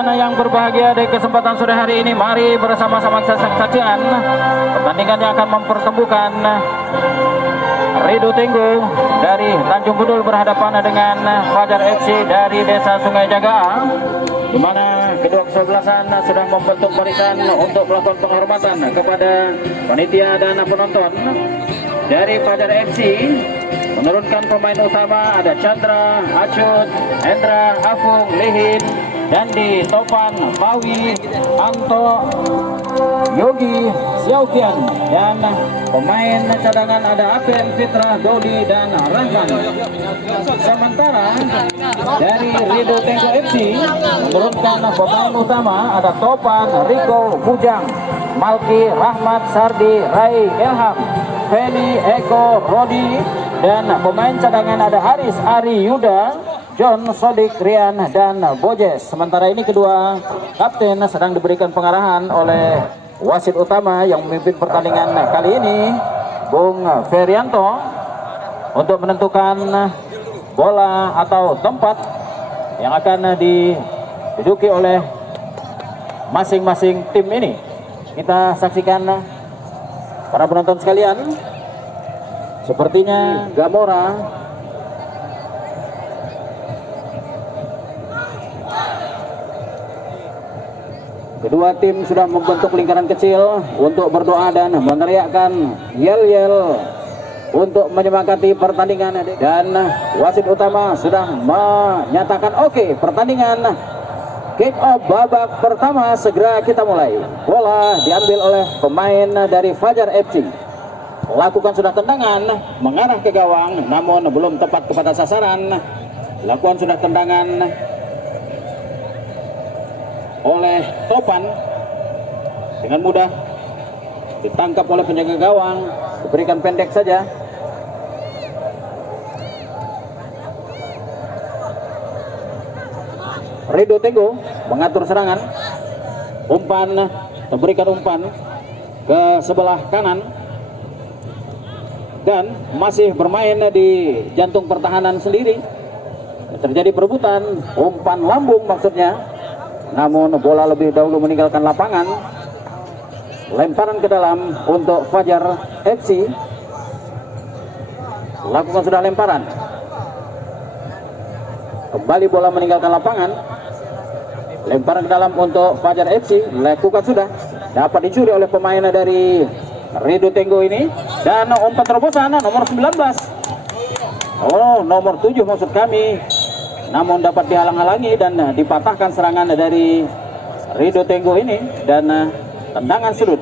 sekalian yang berbahagia di kesempatan sore hari ini, mari bersama-sama saksikan pertandingan yang akan mempertemukan Rido Tenggo dari Tanjung Gudul berhadapan dengan Fajar FC dari Desa Sungai Jagaa, di mana kedua kesebelasan sudah membentuk barisan untuk melakukan penghormatan kepada panitia dan penonton. Dari Fajar FC menurunkan pemain utama ada Chandra, Acut, Hendra, Afung, Lihin, Dandi, Topan, Pawi, Anto, Yogi, Xiaoqian, dan pemain cadangan ada Apen, Fitra, Dodi, dan Rangkan. Sementara dari Rido Tenggo FC menurunkan pemain utama ada Topan, Riko, Bujang, Malki, Rahmat, Sardi, Rai, Ilham, Feni, Eko, Rodi, dan pemain cadangan ada Haris, Ari, Yuda, John, Sodik, Rian, dan Bojes. Sementara ini kedua kapten sedang diberikan pengarahan oleh wasit utama yang memimpin pertandingan kali ini, Bung Ferianto, untuk menentukan bola atau tempat yang akan diduduki oleh masing-masing tim ini. Kita saksikan para penonton sekalian, sepertinya Gamora kedua tim sudah membentuk lingkaran kecil untuk berdoa dan meneriakkan yel-yel untuk menyemangati pertandingan, dan wasit utama sudah menyatakan oke, pertandingan kick off babak pertama segera kita mulai. Bola diambil oleh pemain dari Fajar FC. Lakukan sudah tendangan mengarah ke gawang, namun belum tepat kepada sasaran. Lakukan sudah tendangan oleh Topan, dengan mudah ditangkap oleh penjaga gawang, diberikan pendek saja. Rido Tenggo mengatur serangan, umpan, memberikan umpan ke sebelah kanan, dan masih bermain di jantung pertahanan sendiri. Terjadi perebutan, umpan lambung maksudnya, namun bola lebih dahulu meninggalkan lapangan. Lemparan ke dalam untuk Fajar FC. Lakukan sudah lemparan, kembali bola meninggalkan lapangan. Lemparan ke dalam untuk Fajar FC, lakukan sudah, dapat dicuri oleh pemain dari Rido Tenggo ini, dan umpan terobosan nomor 19, nomor 7 maksud kami, namun dapat dihalang-halangi dan dipatahkan serangan dari Rido Tenggo ini, dan tendangan sudut.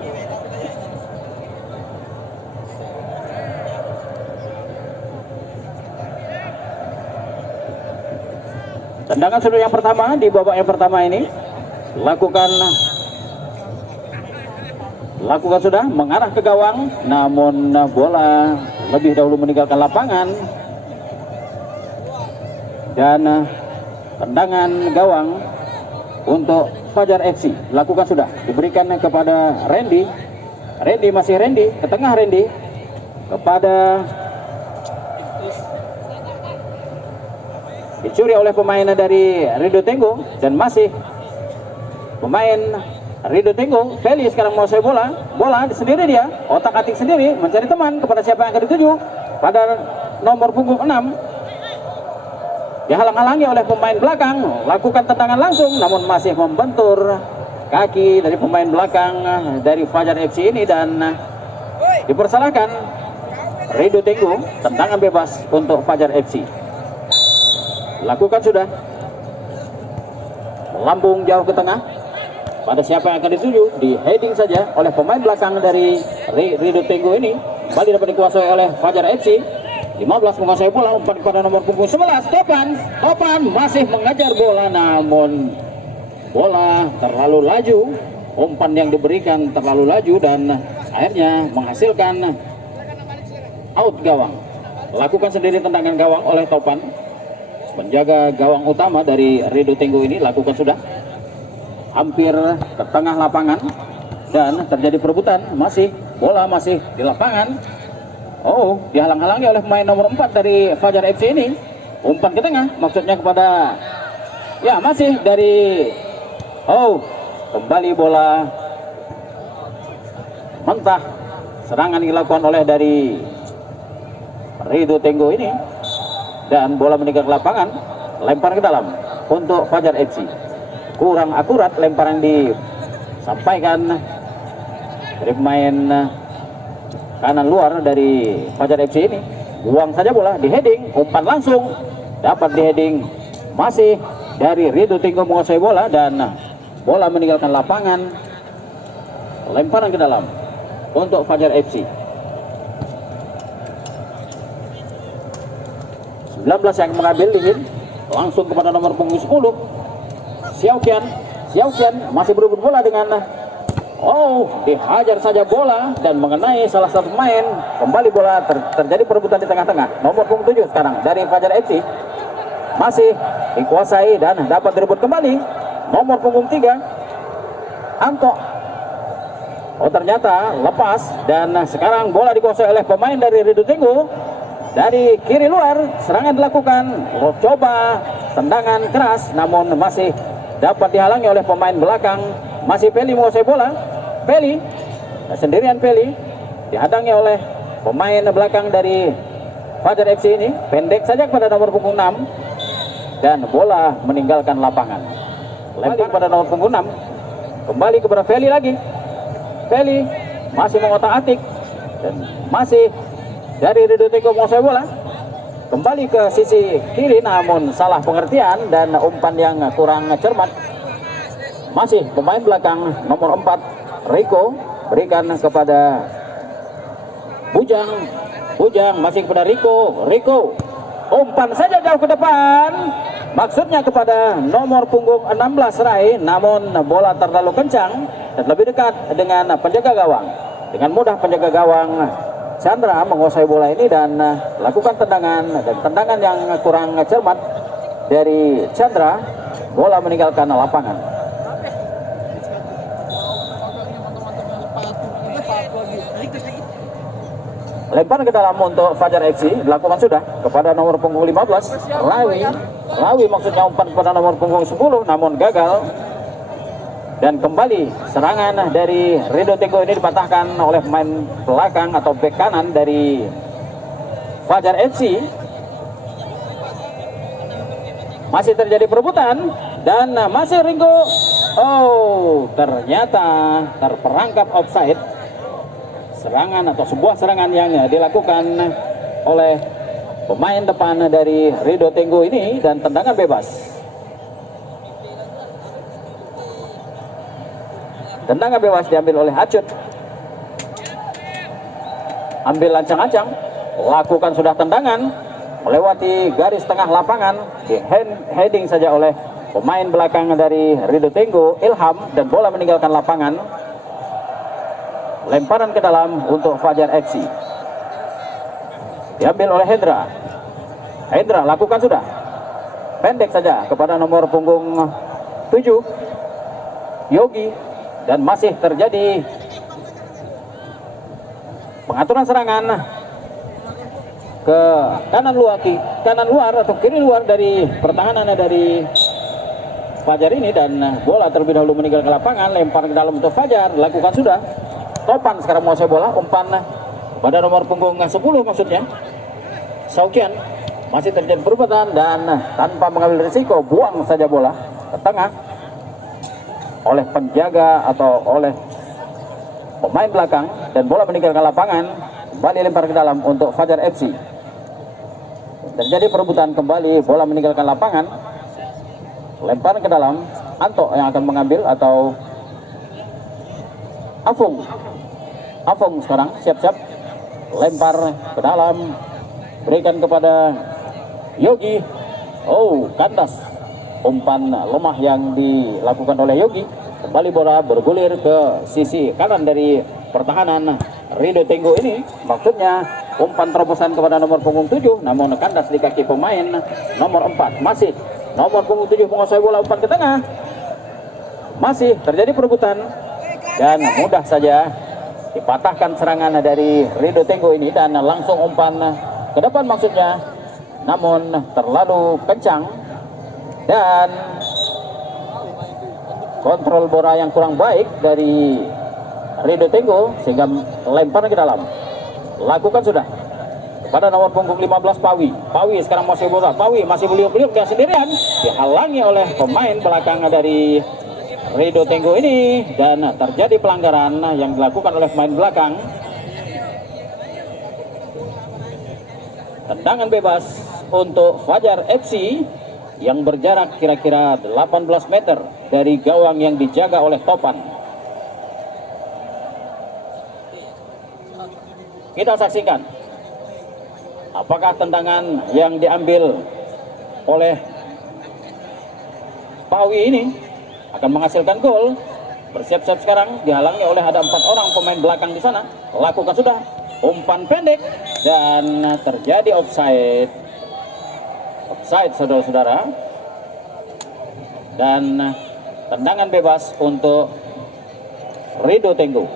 Tendangan sudut yang pertama di babak yang pertama ini lakukan sudah mengarah ke gawang, namun bola lebih dahulu meninggalkan lapangan, dan tendangan gawang untuk Fajar FC lakukan sudah, diberikan kepada Randy. Masih Randy ke tengah, Randy kepada, dicuri oleh pemain dari Rido Tenggo, dan masih pemain Rido Tenggo. Feli sekarang mau saya bola sendiri, dia otak-atik sendiri mencari teman kepada siapa yang akan dituju pada nomor punggung 6. Dihalang-halangi oleh pemain belakang, lakukan tendangan langsung, namun masih membentur kaki dari pemain belakang dari Fajar FC ini, dan dipersalahkan Rido Tenggo. Tendangan bebas untuk Fajar FC. Lakukan sudah, melambung jauh ke tengah, pada siapa yang akan dituju, di heading saja oleh pemain belakang dari Rido Tenggo ini. Kembali dapat dikuasai oleh Fajar FC. 15 menguasai bola, umpan kepada nomor punggung 11, Topan masih mengejar bola, namun bola terlalu laju, umpan yang diberikan terlalu laju, dan akhirnya menghasilkan out gawang. Lakukan sendiri tendangan gawang oleh Topan, penjaga gawang utama dari Rido Tenggo ini. Lakukan sudah, hampir ke tengah lapangan, dan terjadi perebutan, bola masih di lapangan. Dihalang-halangi oleh pemain nomor 4 dari Fajar FC ini. Umpan ke tengah, maksudnya kepada, ya masih dari Oh, kembali bola mentah. Serangan dilakukan oleh dari Ridho Tenggo ini, dan bola meninggal ke lapangan, lempar ke dalam untuk Fajar FC. Kurang akurat lemparan disampaikan dari pemain kanan luar dari Fajar FC ini. Buang saja bola, di heading, umpan langsung dapat di heading, masih dari Ridho Tenggo menguasai bola, dan bola meninggalkan lapangan, lemparan ke dalam untuk Fajar FC. 19 yang mengambil dingin langsung kepada nomor punggung 10 Xiaoqian. Xiaoqian masih berebut bola dengan dihajar saja bola dan mengenai salah satu pemain. Kembali bola terjadi perebutan di tengah-tengah. Nomor punggung 7 sekarang dari Fajar FC masih dikuasai dan dapat direbut kembali nomor punggung 3 Anto. Ternyata lepas, dan sekarang bola dikuasai oleh pemain dari Ridho Tenggo. Dari kiri luar serangan dilakukan, coba tendangan keras namun masih dapat dihalangi oleh pemain belakang. Masih Peli menguasai bola. Peli sendirian, Peli dihadangi oleh pemain belakang dari Fajar FC ini. Pendek saja kepada nomor punggung 6 dan bola meninggalkan lapangan. Lempar kepada nomor punggung 6, kembali kepada Peli lagi. Peli masih mengotak-atik dan masih dari Ridho Tenggo menguasai bola. Kembali ke sisi kiri namun salah pengertian dan umpan yang kurang cermat. Masih pemain belakang nomor 4 Rico berikan kepada Bujang. Bujang masih kepada Rico. Rico umpan saja jauh ke depan, maksudnya kepada nomor punggung 16 Rai, namun bola terlalu kencang dan lebih dekat dengan penjaga gawang. Dengan mudah penjaga gawang Chandra menguasai bola ini dan lakukan tendangan, dan tendangan yang kurang cermat dari Chandra, bola meninggalkan lapangan. Lempar ke dalam untuk Fajar FC dilakukan sudah kepada nomor punggung 15 Rawi. Rawi maksudnya umpan kepada nomor punggung 10 namun gagal. Dan kembali serangan dari Ridho Tenggo ini dipatahkan oleh pemain belakang atau bek kanan dari Fajar FC. Masih terjadi perebutan dan masih Ringo. Ternyata terperangkap offside. Serangan atau sebuah serangan yang dilakukan oleh pemain depan dari Ridho Tenggo ini, dan tendangan bebas. Tendangan bebas diambil oleh Acut. Ambil lancang-lancang, lakukan sudah tendangan melewati garis tengah lapangan, di heading saja oleh pemain belakang dari Ridho Tenggo, Ilham, dan bola meninggalkan lapangan. Lemparan ke dalam untuk Fajar FC. Diambil oleh Hendra. Hendra lakukan sudah. Pendek saja kepada nomor punggung 7 Yogi, dan masih terjadi pengaturan serangan ke kanan luar atau kiri luar dari pertahanan dari Fajar ini, dan bola terlebih dahulu meninggalkan lapangan. Lempar ke dalam untuk Fajar, lakukan sudah. Topan sekarang menguasai bola, umpan pada nomor punggung 10 maksudnya Xiaoqian. Masih terjadi perebutan dan tanpa mengambil risiko buang saja bola ke tengah oleh penjaga atau oleh pemain belakang, dan bola meninggalkan lapangan. Kembali lempar ke dalam untuk Fajar FC. Terjadi perebutan kembali, bola meninggalkan lapangan. Lempar ke dalam, Anto yang akan mengambil atau Afung sekarang siap-siap lempar ke dalam, berikan kepada Yogi. Kandas umpan lemah yang dilakukan oleh Yogi. Kembali bola bergulir ke sisi kanan dari pertahanan Ridho Tenggo ini, maksudnya umpan terobosan kepada nomor punggung 7 namun kandas di kaki pemain nomor 4. Masih nomor punggung 7 menguasai bola, umpan ke tengah. Masih terjadi perebutan dan mudah saja dipatahkan serangan dari Ridho Tenggo ini, dan langsung umpan ke depan maksudnya, namun terlalu kencang dan kontrol bola yang kurang baik dari Rido Tenggo sehingga lempar ke dalam. Lakukan sudah kepada nomor punggung 15 Pawi. Pawi sekarang masih bola. Pawi masih beliau-beliau ke sendirian, dihalangi oleh pemain belakang dari Rido Tenggo ini dan terjadi pelanggaran yang dilakukan oleh pemain belakang. Tendangan bebas untuk Fajar FC yang berjarak kira-kira 18 meter dari gawang yang dijaga oleh Topan. Kita saksikan apakah tendangan yang diambil oleh Pawi ini akan menghasilkan gol. Bersiap-siap sekarang, dihalangi oleh ada 4 orang pemain belakang di sana. Lakukan sudah umpan pendek dan terjadi offside. Offside saudara-saudara. Dan tendangan bebas untuk Rido Tenggo.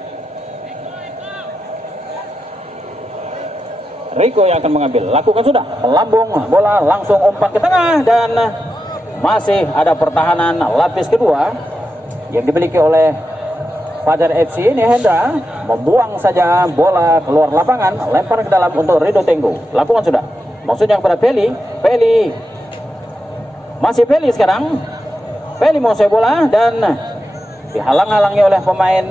Riko yang akan mengambil. Lakukan sudah, melambung bola langsung umpan ke tengah dan masih ada pertahanan lapis kedua yang dimiliki oleh Fajar FC ini. Hendra membuang saja bola keluar lapangan, lempar ke dalam untuk Rido Tenggo. Lakukan sudah, maksudnya kepada Peli. Peli masih Peli sekarang. Peli mau saya bola dan dihalang-halangi oleh pemain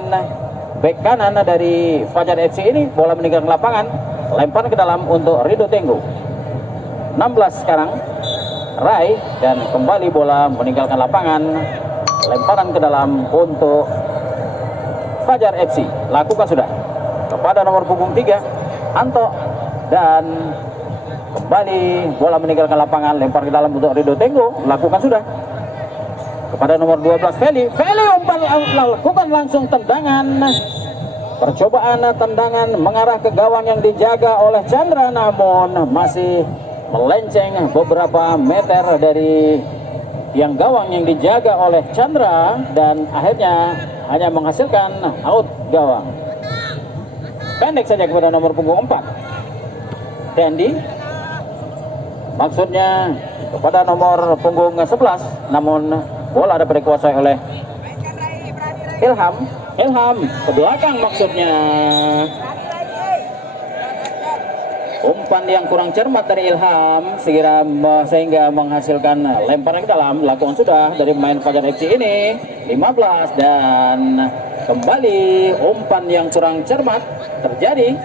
bek kanan dari Fajar FC ini. Bola meninggalkan lapangan, lempar ke dalam untuk Rido Tenggo. 16 sekarang Rai dan kembali bola meninggalkan lapangan, lemparan ke dalam untuk Fajar FC. Lakukan sudah kepada nomor punggung 3 Anto dan kembali bola meninggalkan lapangan, lempar ke dalam untuk Rido Tenggo. Lakukan sudah kepada nomor 12 Feli. Feli umpan, lakukan langsung tendangan. Percobaan tendangan mengarah ke gawang yang dijaga oleh Chandra, namun masih melenceng beberapa meter dari tiang gawang yang dijaga oleh Chandra dan akhirnya hanya menghasilkan out gawang. Pendek saja kepada nomor punggung 4 Dendi, maksudnya kepada nomor punggung 11, namun bola ada dikuasai oleh Ilham. Ilham ke belakang, maksudnya umpan yang kurang cermat dari Ilham sehingga menghasilkan lemparan ke dalam. Lakukan sudah dari pemain Fajar FC ini 15 dan kembali umpan yang kurang cermat terjadi,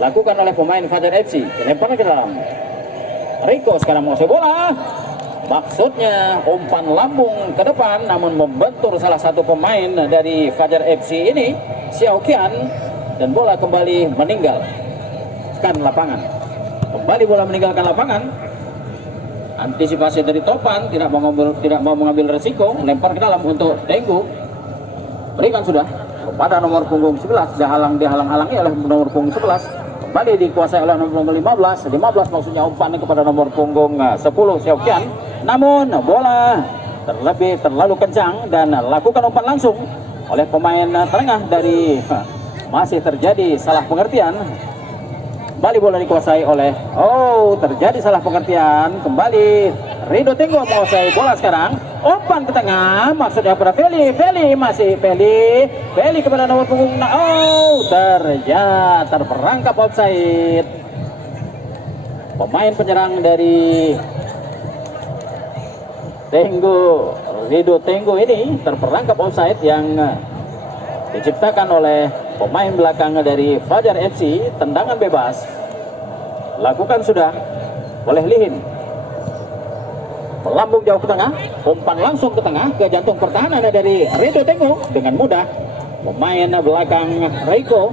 lakukan oleh pemain Fajar FC. Lemparan ke dalam. Riko sekarang mau bola, maksudnya umpan lambung ke depan namun membentur salah satu pemain dari Fajar FC ini, Xiao Qian, dan bola kembali meninggalkan lapangan. Kembali bola meninggalkan lapangan. Antisipasi dari Topan, tidak mau mengambil resiko, lempar ke dalam untuk Tenggo. Berikan sudah kepada nomor punggung 11, dihalang-halangi oleh nomor punggung 11. Kembali dikuasai oleh nomor 15 maksudnya umpan kepada nomor punggung 10 Xiao Qian. Namun bola terlalu kencang dan lakukan umpan langsung oleh pemain tengah dari masih terjadi salah pengertian. Kembali bola dikuasai oleh terjadi salah pengertian. Kembali Rido Tenggo menguasai bola sekarang. Umpan ke tengah, maksudnya kepada Feli. Feli masih Feli kepada nomor punggung. Terperangkap offside. Pemain penyerang dari Rido Tenggo ini terperangkap offside yang diciptakan oleh pemain belakang dari Fajar FC. Tendangan bebas lakukan sudah oleh Lihin. Melambung jauh ke tengah, umpan langsung ke tengah ke jantung pertahanan dari Rido Tenggo dengan mudah. Pemain belakang Reiko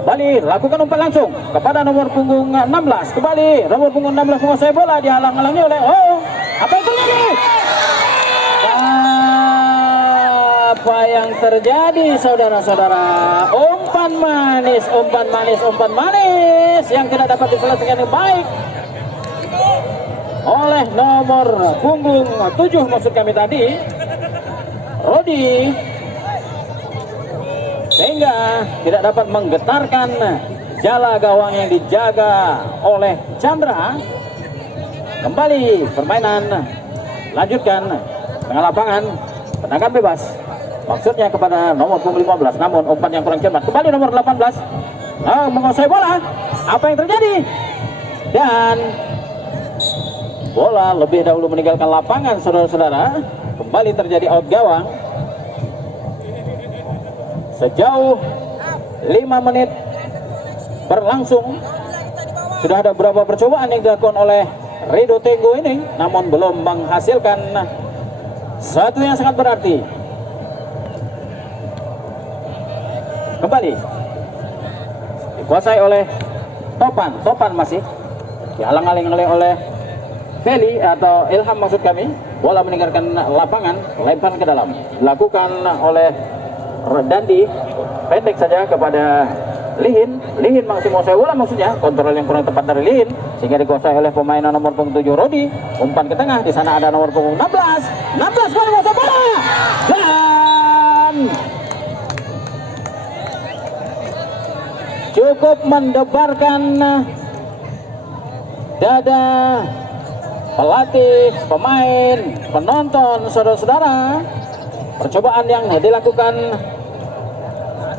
kembali lakukan umpan langsung kepada nomor punggung 16. Kembali nomor punggung 16 menguasai bola, dihalang-halangi oleh apa yang terjadi? Apa yang terjadi saudara-saudara? Umpan manis yang tidak dapat diselesaikan dengan baik oleh nomor punggung 7 maksud kami tadi, Rodi, sehingga tidak dapat menggetarkan jala gawang yang dijaga oleh Chandra. Kembali permainan lanjutkan tengah lapangan. Tendangan bebas. Maksudnya kepada nomor punggung 15, namun umpan yang kurang cermat. Kembali nomor 18 menguasai bola. Apa yang terjadi? Dan bola lebih dahulu meninggalkan lapangan, saudara-saudara. Kembali terjadi out gawang. Sejauh 5 menit berlangsung, sudah ada beberapa percobaan yang dilakukan oleh Rido Tenggo ini, namun belum menghasilkan sesuatu yang sangat berarti. Kembali dikuasai oleh Topan masih dihalang-halangi oleh Feli atau Ilham maksud kami. Bola meninggalkan lapangan, lempar ke dalam, dilakukan oleh Dandi, pendek saja kepada Lihin masih menguasai bola, maksudnya kontrol yang kurang tepat dari Lihin sehingga dikuasai oleh pemain nomor punggung 7 Rodi. Umpan ke tengah, di sana ada nomor punggung 16 kali menguasai bola dan cukup mendebarkan dada pelatih, pemain, penonton, saudara-saudara. Percobaan yang dilakukan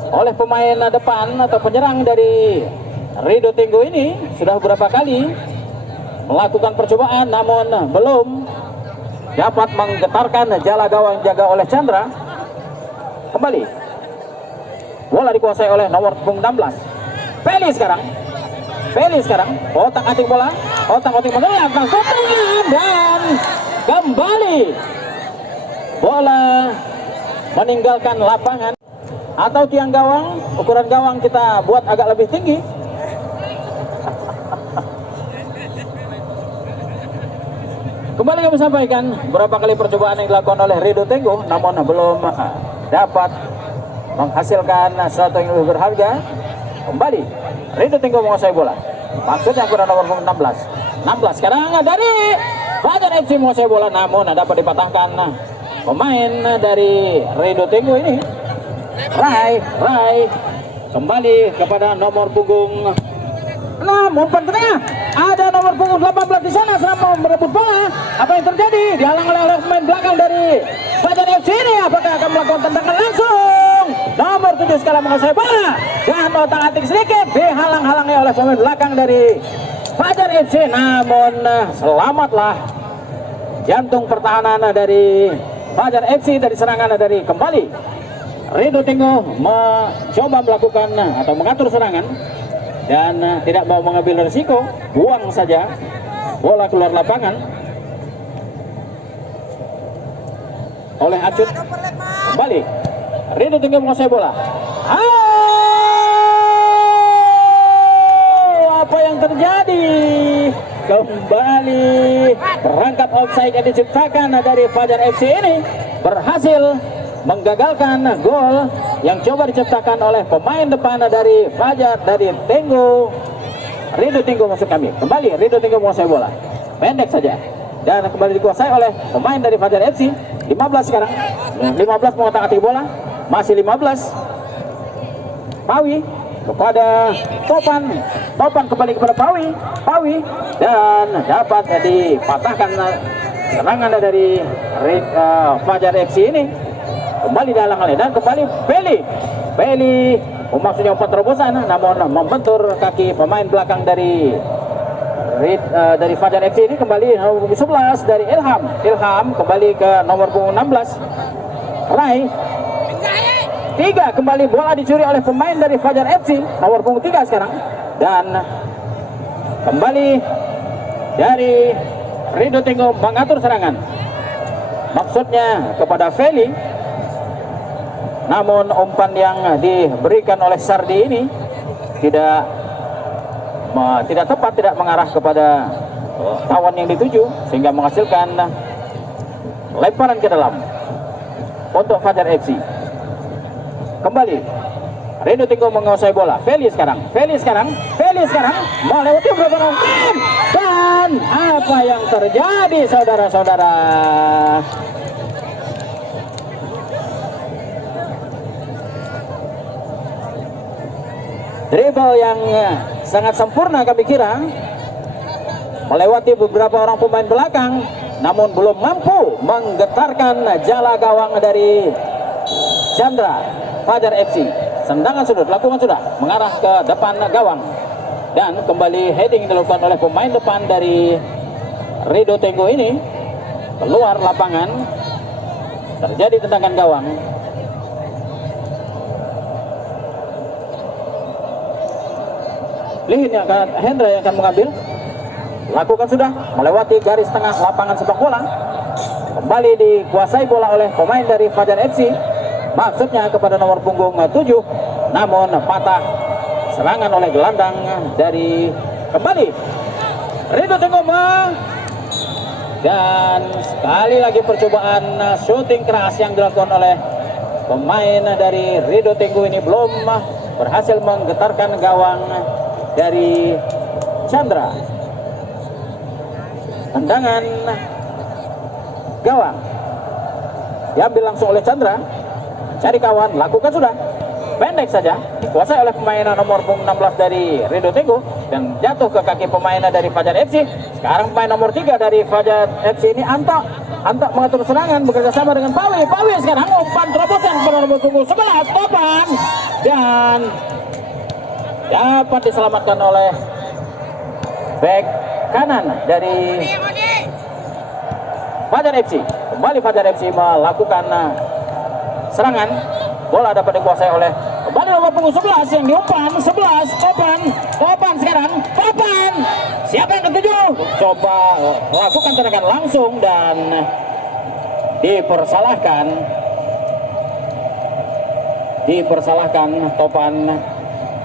oleh pemain depan atau penyerang dari Rido Tenggo ini sudah beberapa kali melakukan percobaan, namun belum dapat menggetarkan jala gawang jaga oleh Chandra. Kembali bola dikuasai oleh nomor punggung 16 Feli sekarang otak-atik bola dan kembali bola meninggalkan lapangan atau tiang gawang. Ukuran gawang kita buat agak lebih tinggi. Kembali kami sampaikan berapa kali percobaan yang dilakukan oleh Rido Tenggo, namun belum dapat menghasilkan sesuatu yang lebih berharga. Kembali Rido Tenggo menguasai bola, maksudnya ukuran nomor 16 sekarang dari Fajar FC menguasai bola, namun dapat dipatahkan pemain dari Rido Tenggo ini. Rai kembali kepada nomor punggung 6, umpan ke tengah, ada nomor punggung 18 di sana sedang mau merebut bola. Apa yang terjadi? Dihalang oleh pemain belakang dari Fajar FC ini. Apakah akan melakukan tendangan langsung? Nomor 7 sekarang menguasai bola dan otak-atik sedikit, dihalang-halangi oleh pemain belakang dari Fajar FC, namun selamatlah jantung pertahanan dari Fajar FC dari serangan dari kembali Rido Tenggo mencoba melakukan atau mengatur serangan dan tidak mau mengambil risiko, buang saja bola keluar lapangan oleh Acut. Kembali Rido Tenggo menguasai bola. Apa yang terjadi? Kembali perangkap offside yang diciptakan dari Fajar FC ini berhasil menggagalkan gol yang coba diciptakan oleh pemain depan dari Fajar, dari Tenggo, Rido Tenggo maksud kami. Kembali Rido Tenggo menguasai bola, pendek saja dan kembali dikuasai oleh pemain dari Fajar FC. 15 sekarang, 15 mengotak-atik bola, masih 15 Pawi kepada Topan kembali kepada Pawi dan dapat dipatahkan serangan dari Fajar FC ini. Kembali dalam hal dan kembali Feli maksudnya umpan terobosan, namun membentur kaki pemain belakang dari Fajar FC ini. Kembali nomor 11 dari Ilham kembali ke nomor punggung 16 Rai 3. Kembali bola dicuri oleh pemain dari Fajar FC nomor punggung 3 sekarang, dan kembali dari Rido Tenggo mengatur serangan, maksudnya kepada Feli, namun umpan yang diberikan oleh Sardi ini tidak tepat, tidak mengarah kepada lawan yang dituju sehingga menghasilkan lemparan ke dalam untuk Fajar FC. Kembali Rido Tenggo menguasai bola. Feli sekarang melewati beberapa umpan, dan apa yang terjadi saudara-saudara? Dribble yang sangat sempurna kami kira, melewati beberapa orang pemain belakang namun belum mampu menggetarkan jala gawang dari Chandra. Fajar FC, tendangan sudut lakukan sudah mengarah ke depan gawang, dan kembali heading dilakukan oleh pemain depan dari Rido Tenggo ini keluar lapangan. Terjadi tendangan gawang. Lihin yang akan Hendra yang akan mengambil, lakukan sudah melewati garis tengah lapangan sepak bola. Kembali dikuasai bola oleh pemain dari Fajar FC, maksudnya kepada nomor punggung 7, namun patah serangan oleh gelandang dari kembali Rido Tenggo. Dan sekali lagi percobaan shooting keras yang dilakukan oleh pemain dari Rido Tenggo ini belum berhasil menggetarkan gawang dari Chandra. Tendangan gawang diambil langsung oleh Chandra, cari kawan, lakukan sudah pendek saja, dikuasai oleh pemain nomor 16 dari Rido Tenggo dan jatuh ke kaki pemain dari Fajar FC. Sekarang pemain nomor 3 dari Fajar FC ini Anto mengatur serangan bekerja sama dengan Pawi sekarang umpan terobosan kepada nomor 11 Topan, dan dapat diselamatkan oleh back kanan dari Fajar FC. Kembali Fajar FC melakukan serangan, bola dapat dikuasai oleh kembali nomor punggung 11 yang diumpan 11 Topan sekarang Topan, siapa yang ketujuh coba lakukan tendangan langsung dan dipersalahkan Topan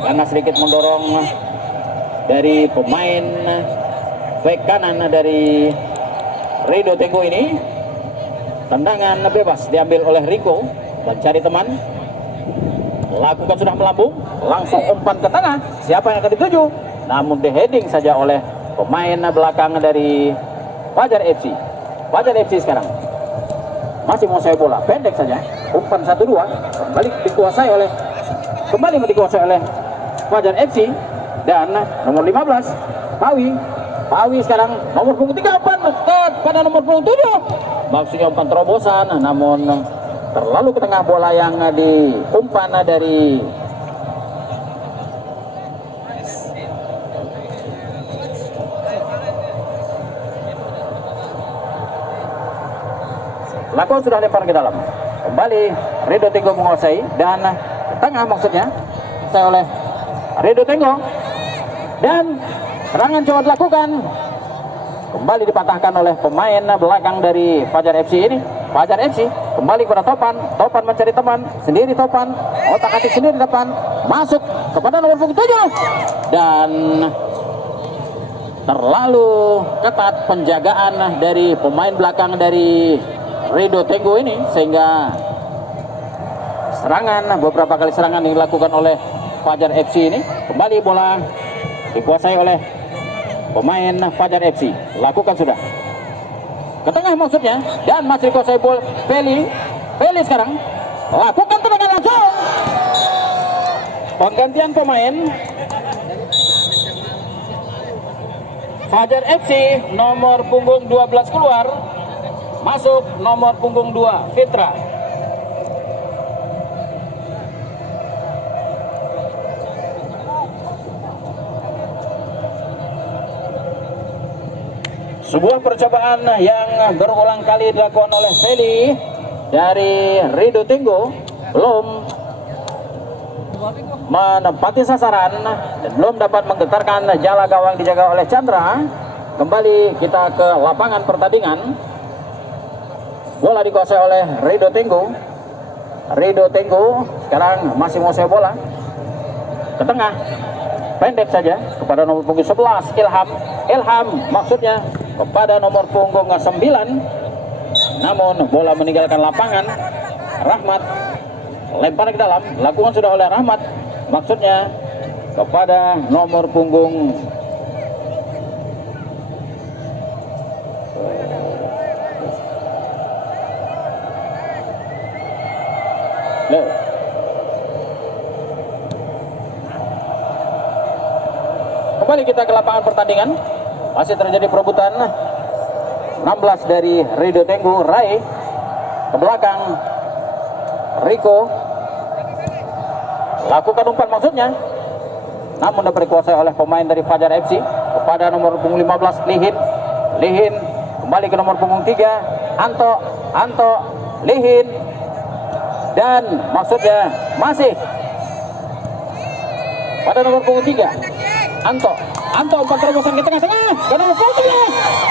karena sedikit mendorong dari pemain back kanan dari Rido Tenggo ini. Tendangan bebas diambil oleh Rico, mencari teman, lakukan sudah melambung, langsung umpan ke tengah, siapa yang akan dituju, namun di-heading saja oleh pemain belakang dari Fajar FC. Fajar FC sekarang masih mau saya bola, pendek saja, umpan 1-2, kembali dikuasai oleh Fajar FC, dan nomor 15 Pawi sekarang nomor punggung 3 umpan pada nomor punggung 7, maksudnya umpan terobosan, namun terlalu ke tengah bola yang diumpan dari lakukan sudah lempar ke dalam. Kembali Rido Tenggo menguasai dan tengah maksudnya saya oleh Rido Tenggo, dan serangan coba dilakukan, kembali dipatahkan oleh pemain belakang dari Fajar FC ini. Fajar FC kembali kepada Topan mencari teman sendiri, Topan otak-atik sendiri depan, masuk kepada nomor punggung 7, dan terlalu ketat penjagaan dari pemain belakang dari Rido Tenggo ini, sehingga beberapa kali serangan yang dilakukan oleh Fajar FC ini. Kembali bola dikuasai oleh pemain Fajar FC, lakukan sudah ke tengah maksudnya, dan masih dikuasai bola Feli sekarang lakukan tendangan langsung. Penggantian pemain, Fajar FC nomor punggung 12 keluar, masuk nomor punggung 2 Fitra. Sebuah percobaan yang berulang kali dilakukan oleh Feli dari Rido Tenggo belum menempati sasaran dan belum dapat menggetarkan jala gawang dijaga oleh Chandra. Kembali kita ke lapangan pertandingan. Bola dikuasai oleh Rido Tenggo. Rido Tenggo sekarang masih menguasai bola ke tengah, pendek saja kepada nomor punggung 11 Ilham maksudnya kepada nomor punggung 9, namun bola meninggalkan lapangan. Rahmat lempar ke dalam, lakukan sudah oleh Rahmat, maksudnya kepada nomor punggung Kembali kita ke lapangan pertandingan. Masih terjadi perebutan 16 dari Rido Tenggu. Rai ke belakang, Riko lakukan umpan maksudnya, namun dapat dikuasai oleh pemain dari Fajar FC kepada nomor punggung 15 Lihin kembali ke nomor punggung 3 Anto Lihin, dan maksudnya masih pada nomor punggung 3 Anto umpan terobosan ke tengah-tengah ke nomor punggung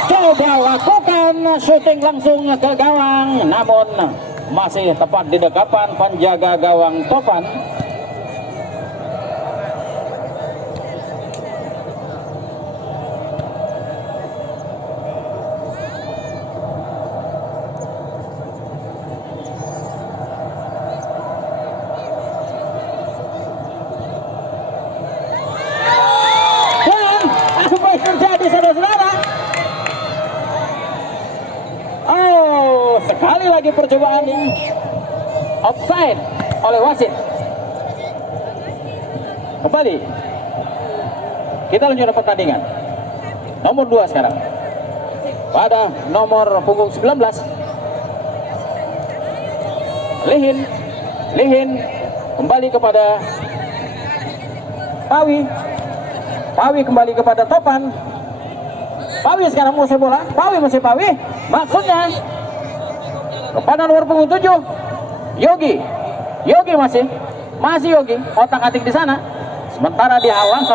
3, coba lakukan syuting langsung ke gawang, namun masih tepat di dekapan penjaga gawang Topan. Terjadi saudara-saudara, sekali lagi percobaan offside oleh wasit. Kembali kita lanjutkan pertandingan. Nomor 2 sekarang pada nomor punggung 19 Lihin kembali kepada Pawi kembali kepada Topan. Pawi sekarang menguasai bola. Pawi maksudnya kepada nomor punggung 7 Yogi masih Yogi otak-atik di sana, sementara dihalang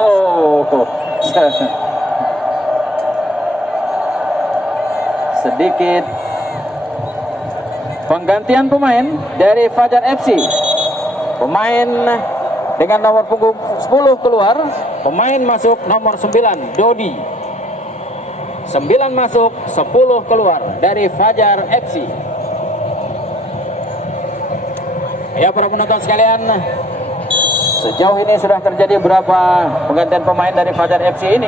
sedikit penggantian pemain dari Fajar FC. Pemain dengan nomor punggung 10 keluar, pemain masuk nomor 9 Dodi. 9 masuk, 10 keluar dari Fajar FC. Ya para penonton sekalian, sejauh ini sudah terjadi beberapa penggantian pemain dari Fajar FC ini,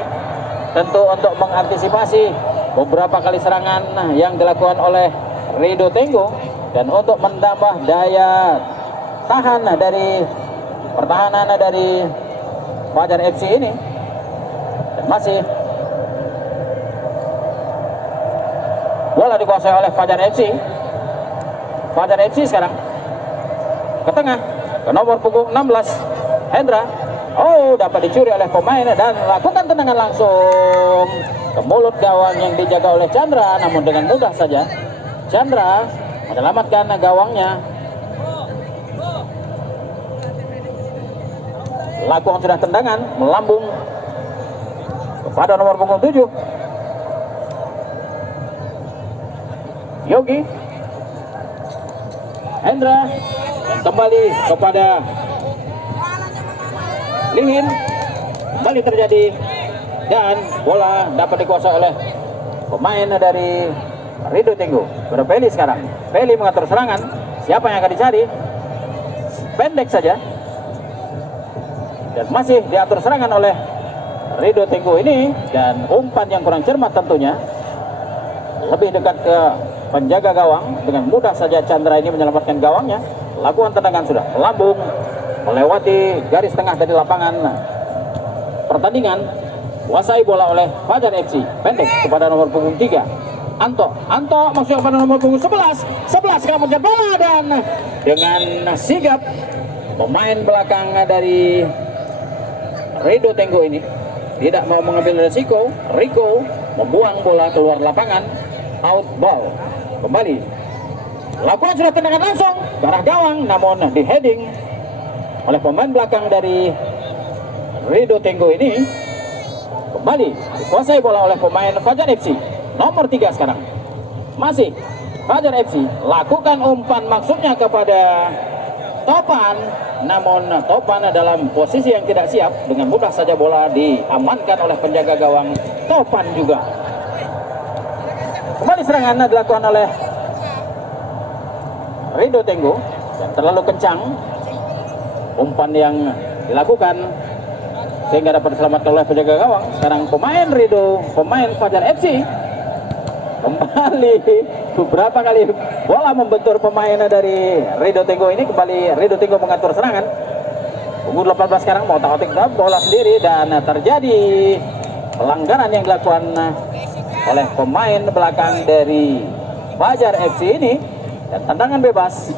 tentu untuk mengantisipasi beberapa kali serangan yang dilakukan oleh Rido Tenggu dan untuk menambah daya tahan dari pertahanan dari Fajar FC ini. Dan masih bola dikuasai oleh Fajar FC. Fajar FC sekarang ke tengah ke nomor punggung 16 Hendra. Dapat dicuri oleh pemain dan lakukan tendangan langsung ke mulut gawang yang dijaga oleh Chandra, namun dengan mudah saja Chandra menyelamatkan gawangnya. Lakukan sudah tendangan melambung kepada nomor punggung 7 Yogi Hendra, dan kembali kepada Lihin. Kembali terjadi dan bola dapat dikuasai oleh pemain dari Rido Tenggu. Pada Feli sekarang. Feli mengatur serangan. Siapa yang akan dicari? Pendek saja. Dan masih diatur serangan oleh Rido Tenggu ini, dan umpan yang kurang cermat tentunya. Lebih dekat ke penjaga gawang, dengan mudah saja Chandra ini menyelamatkan gawangnya. Lakukan tendangan sudah melambung melewati garis tengah dari lapangan pertandingan. Kuasai bola oleh Fajar FC, pendek kepada nomor punggung 3 Anto maksudnya kepada nomor punggung 11 sekarang mengejar bola, dan dengan sigap pemain belakang dari Rido Tenggu ini tidak mau mengambil resiko. Riko membuang bola keluar lapangan, out ball. Kembali lakukan sudah tendangan langsung ke arah gawang, namun di heading oleh pemain belakang dari Rido Tenggu ini. Kembali dikuasai bola oleh pemain Fajar FC, nomor 3 sekarang. Masih Fajar FC lakukan umpan maksudnya kepada Topan, namun Topan dalam posisi yang tidak siap. Dengan mudah saja bola diamankan oleh penjaga gawang Topan juga. Kembali serangan dilakukan oleh Rido Tenggu, dan terlalu kencang umpan yang dilakukan sehingga dapat diselamatkan oleh penjaga gawang. Sekarang pemain Fajar FC kembali beberapa kali bola membentur pemain dari Rido Tenggu ini. Kembali Rido Tenggu mengatur serangan. Punggung 18 sekarang mau otak-atik bola sendiri, dan terjadi pelanggaran yang dilakukan oleh pemain belakang dari Fajar FC ini. Dan tendangan bebas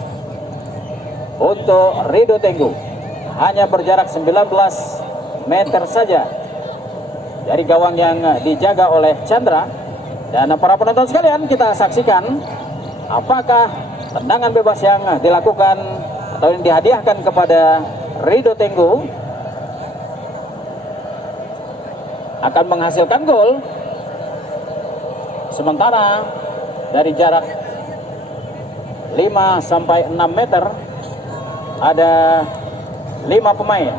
untuk Rido Tenggo, hanya berjarak 19 meter saja dari gawang yang dijaga oleh Chandra. Dan para penonton sekalian, kita saksikan apakah tendangan bebas yang dilakukan atau yang dihadiahkan kepada Rido Tenggo akan menghasilkan gol. Sementara dari jarak 5 sampai 6 meter ada 5 pemain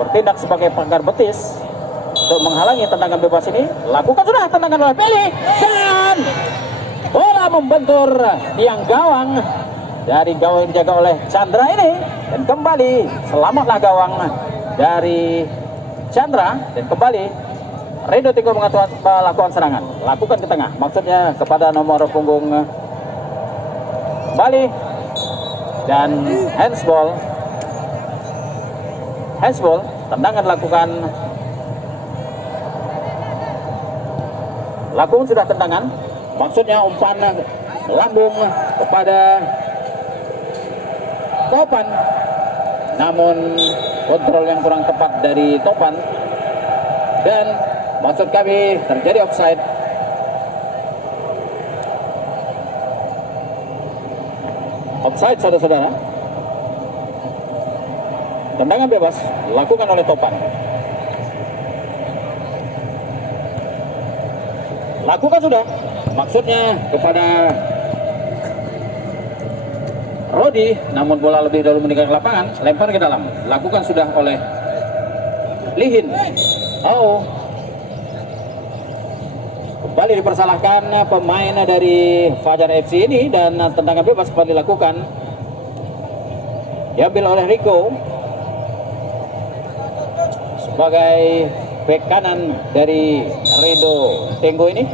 bertindak sebagai pagar betis untuk menghalangi tendangan bebas ini. Lakukan sudah tendangan oleh Peli, dan bola membentur tiang gawang dari gawang yang dijaga oleh Chandra ini. Dan kembali selamatlah gawang dari Chandra, dan kembali Rido Tenggo melakukan serangan. Lakukan ke tengah, maksudnya kepada nomor punggung Bali, dan handsball, tendangan lakukan sudah tendangan, maksudnya umpan melambung kepada Topan, namun kontrol yang kurang tepat dari Topan, dan maksud kami terjadi offside. Offside, saudara-saudara. Tendangan bebas dilakukan oleh Topan. Lakukan sudah, maksudnya kepada Rodi, namun bola lebih dahulu meninggalkan lapangan, lempar ke dalam. Lakukan sudah oleh Lihin. Kembali dipersalahkan pemain dari Fajar FC ini, dan tendangan bebas kembali dilakukan. Diambil oleh Rico sebagai bek kanan dari Rido Tenggo ini.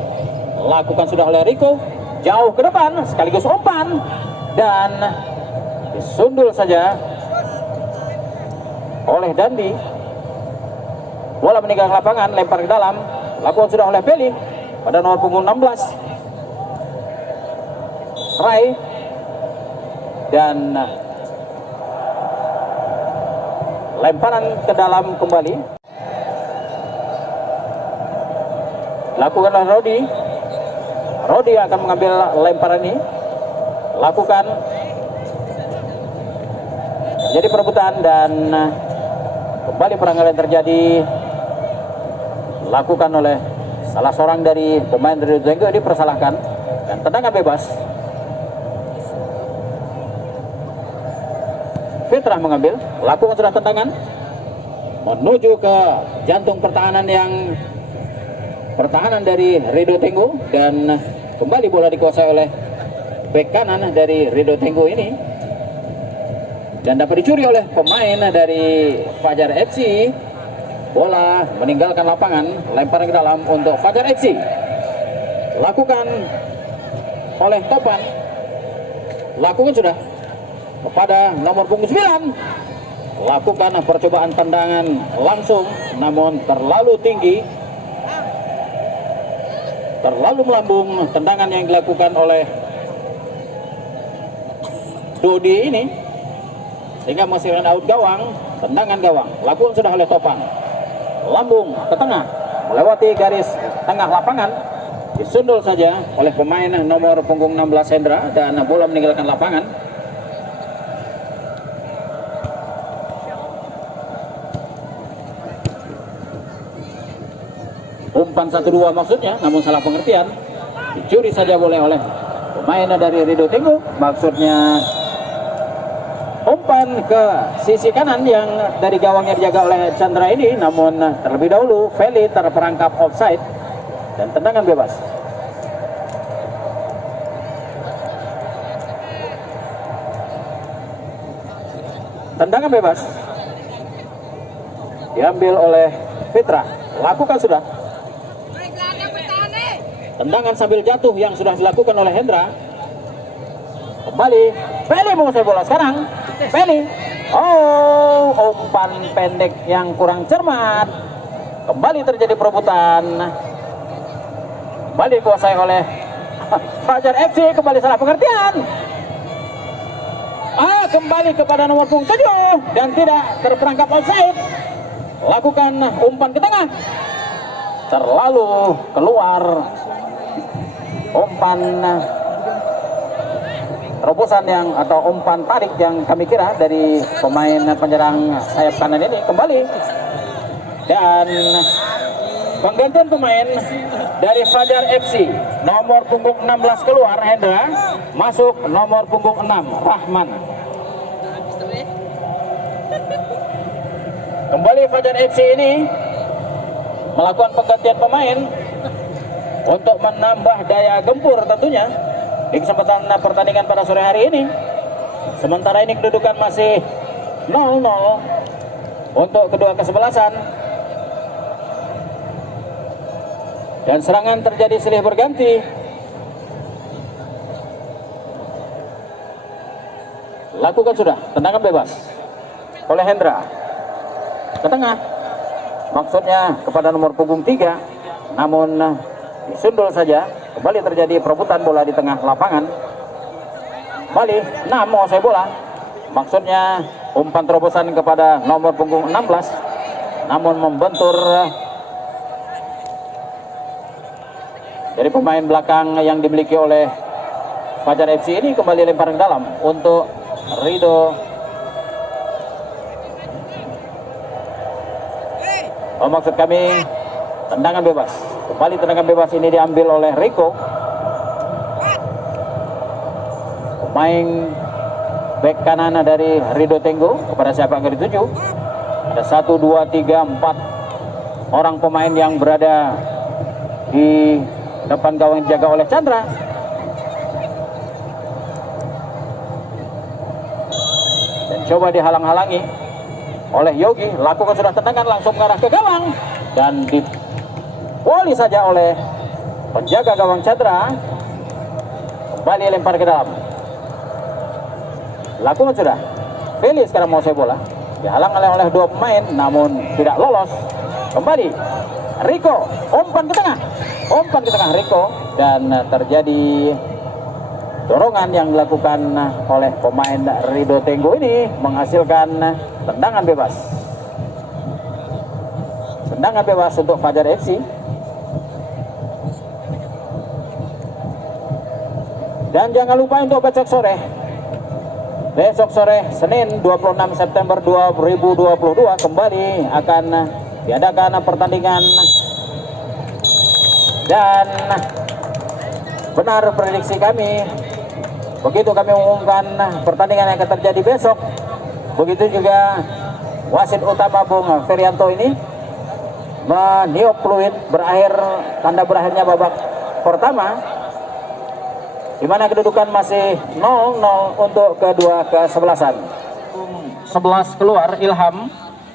Lakukan sudah oleh Rico, jauh ke depan sekaligus umpan, dan disundul saja oleh Dandi. Bola meninggalkan lapangan, lempar ke dalam. Lakukan sudah oleh Peli pada nomor punggung 16 Rai, dan lemparan ke dalam kembali lakukan oleh Rodi akan mengambil lemparan ini. Lakukan, jadi perebutan, dan kembali peranggalan terjadi lakukan oleh salah seorang dari pemain dari Tenggo, dipersalahkan, dan tendangan bebas. Fitra mengambil, lakukan sudah tendangan menuju ke jantung pertahanan dari Rido Tenggo, dan kembali bola dikuasai oleh bek kanan dari Rido Tenggo ini, dan dapat dicuri oleh pemain dari Fajar FC. Bola meninggalkan lapangan, lemparan ke dalam untuk Fajar FC. Lakukan oleh Topan. Lakukan sudah kepada nomor punggung 9. Lakukan percobaan tendangan langsung, namun terlalu tinggi, terlalu melambung tendangan yang dilakukan oleh Dodi ini, sehingga menghasilkan out gawang. Tendangan gawang lakukan sudah oleh Topan, lambung ke tengah, melewati garis tengah lapangan, disundul saja oleh pemain nomor punggung 16 Hendra, dan bola meninggalkan lapangan. Umpan 1-2 maksudnya, namun salah pengertian, dicuri saja boleh oleh pemain dari Rido Tenggo. Maksudnya umpan ke sisi kanan yang dari gawangnya dijaga oleh Chandra ini, namun terlebih dahulu Feli terperangkap offside, dan tendangan bebas. Tendangan bebas diambil oleh Fitra. Lakukan sudah tendangan sambil jatuh yang sudah dilakukan oleh Hendra. Kembali Feli menguasai bola sekarang. Feli, umpan pendek yang kurang cermat. Kembali terjadi perebutan kembali dikuasai oleh Fajar FC. Kembali salah pengertian. Kembali kepada nomor punggung 7 dan tidak terperangkap offside. Lakukan umpan ke tengah, terlalu keluar umpan terobosan yang atau umpan tarik yang kami kira dari pemain penyerang sayap kanan ini. Kembali dan penggantian pemain dari Fajar FC, nomor punggung 16 keluar Hendra, masuk nomor punggung 6 Rahman. Kembali Fajar FC ini melakukan penggantian pemain untuk menambah daya gempur tentunya di kesempatan pertandingan pada sore hari ini. Sementara ini kedudukan masih 0-0 untuk kedua kesebelasan. Dan serangan terjadi silih berganti. Lakukan sudah tendangan bebas oleh Hendra ke tengah, maksudnya kepada nomor punggung 3, namun disundul saja. Kembali terjadi perebutan bola di tengah lapangan. Kembali mau saya bola, maksudnya umpan terobosan kepada nomor punggung 16, namun membentur dari pemain belakang yang dimiliki oleh Fajar FC ini. Kembali lempar ke dalam untuk Rido. Maksud kami tendangan bebas. Kembali tendangan bebas ini diambil oleh Rico, pemain back kanan dari Rido Tenggo. Kepada siapa yang dituju? Ada 1, 2, 3, 4 orang pemain yang berada di depan gawang dijaga oleh Chandra. Dan coba dihalang-halangi oleh Yogi. Lakukan sudah tendangan langsung mengarah ke gawang dan dipoli saja oleh penjaga gawang Chandra. Kembali lempar ke dalam. Lakukan sudah. Feli sekarang mau saya bola. Dihalang oleh dua pemain namun tidak lolos. Kembali Rico, umpan ke tengah Rico, dan terjadi dorongan yang dilakukan oleh pemain Rido Tenggo ini menghasilkan tendangan bebas. Tendangan bebas untuk Fajar FC. Dan jangan lupa untuk besok sore Senin 26 September 2022 kembali akan diadakan pertandingan. Dan benar prediksi kami, begitu kami mengumumkan pertandingan yang akan terjadi besok, begitu juga wasit utama Bung Ferianto ini meniup peluit tanda berakhirnya babak pertama, di mana kedudukan masih 0-0 untuk kedua kesebelasan. 11 keluar Ilham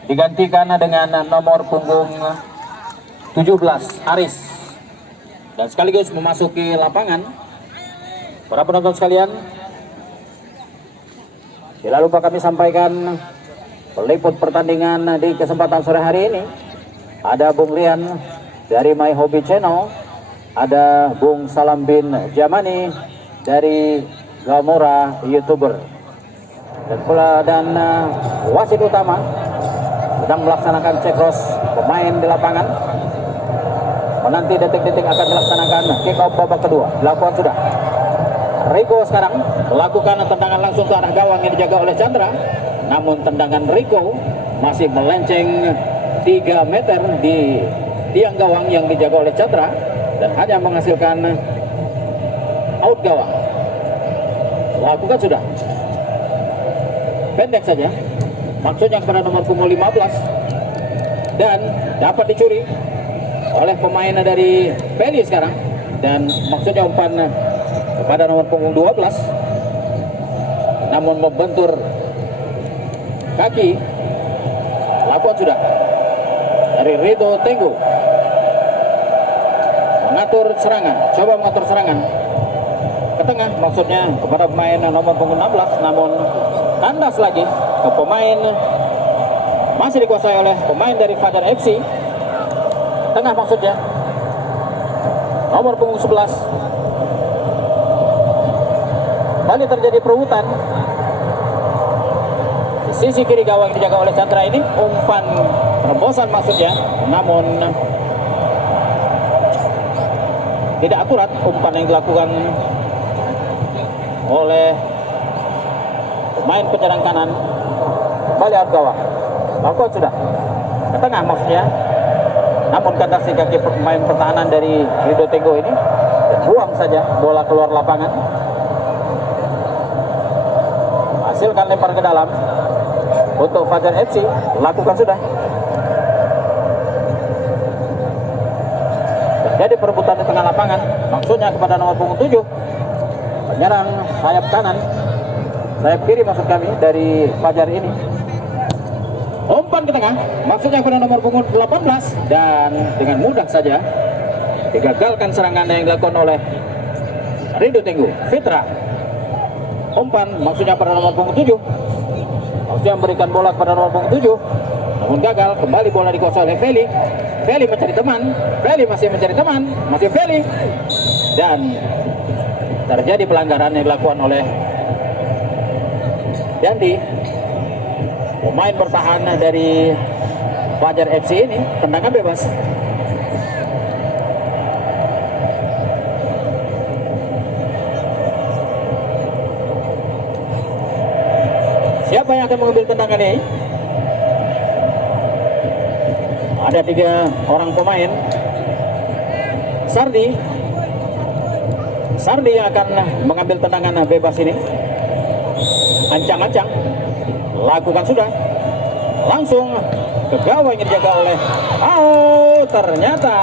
digantikan dengan nomor punggung 17 Aris. Dan sekaligus memasuki lapangan, para penonton sekalian, tidak lupa kami sampaikan peliput pertandingan di kesempatan sore hari ini. Ada Bung Rian dari My Hobby Channel, ada Bung Salam bin Jamani dari Gamora YouTuber, dan wasit utama sedang melaksanakan cekros pemain di lapangan. Menanti detik-detik akan melaksanakan kick off babak kedua. Dilakukan sudah. Rico sekarang melakukan tendangan langsung ke arah gawang yang dijaga oleh Chandra. Namun tendangan Rico masih melenceng 3 meter di tiang gawang yang dijaga oleh Chandra dan hanya menghasilkan out gawang. Lakukan sudah. Pendek saja. Maksudnya kepada nomor punggung 15 dan dapat dicuri oleh pemain dari Peli sekarang, dan maksudnya umpan kepada nomor punggung 12 namun membentur kaki. Lakukan sudah dari Rido Tenggo mengatur serangan ke tengah, maksudnya kepada pemain nomor punggung 16, namun kandas lagi ke pemain, masih dikuasai oleh pemain dari Fajar FC. Tengah maksudnya. nomor punggung 11. Kali terjadi perebutan di sisi kiri gawang yang dijaga oleh Chandra ini. Umpan rembosan maksudnya, namun tidak akurat umpan yang dilakukan oleh pemain penyerang kanan. Kembali out gawang, lakukan sudah ke tengah maksudnya, namun kata si kaki pemain pertahanan dari Rido Tenggo ini buang saja bola keluar lapangan. Hasilkan lempar ke dalam untuk Fajar FC, lakukan sudah. Terjadi perebutan di tengah lapangan, maksudnya kepada nomor punggung 7, penyerang sayap kanan, sayap kiri maksud kami dari Fajar ini. Umpan ke tengah, maksudnya kepada nomor punggung 18, dan dengan mudah saja digagalkan serangan yang dilakukan oleh Rido Tenggo. Fitra, umpan maksudnya pada nomor punggung 7, maksudnya memberikan bola kepada nomor punggung 7, namun gagal. Kembali bola dikuasai oleh Feli. Feli mencari teman, Feli masih mencari teman, masih Feli, dan terjadi pelanggaran yang dilakukan oleh Dandi, pemain bertahan dari Fajar FC ini. Tendangan bebas. Siapa yang akan mengambil tendangan ini? Ada 3 orang pemain. Sardi yang akan mengambil tendangan bebas ini. Ancang-ancang, lakukan sudah. Langsung ke gawang yang dijaga oleh ternyata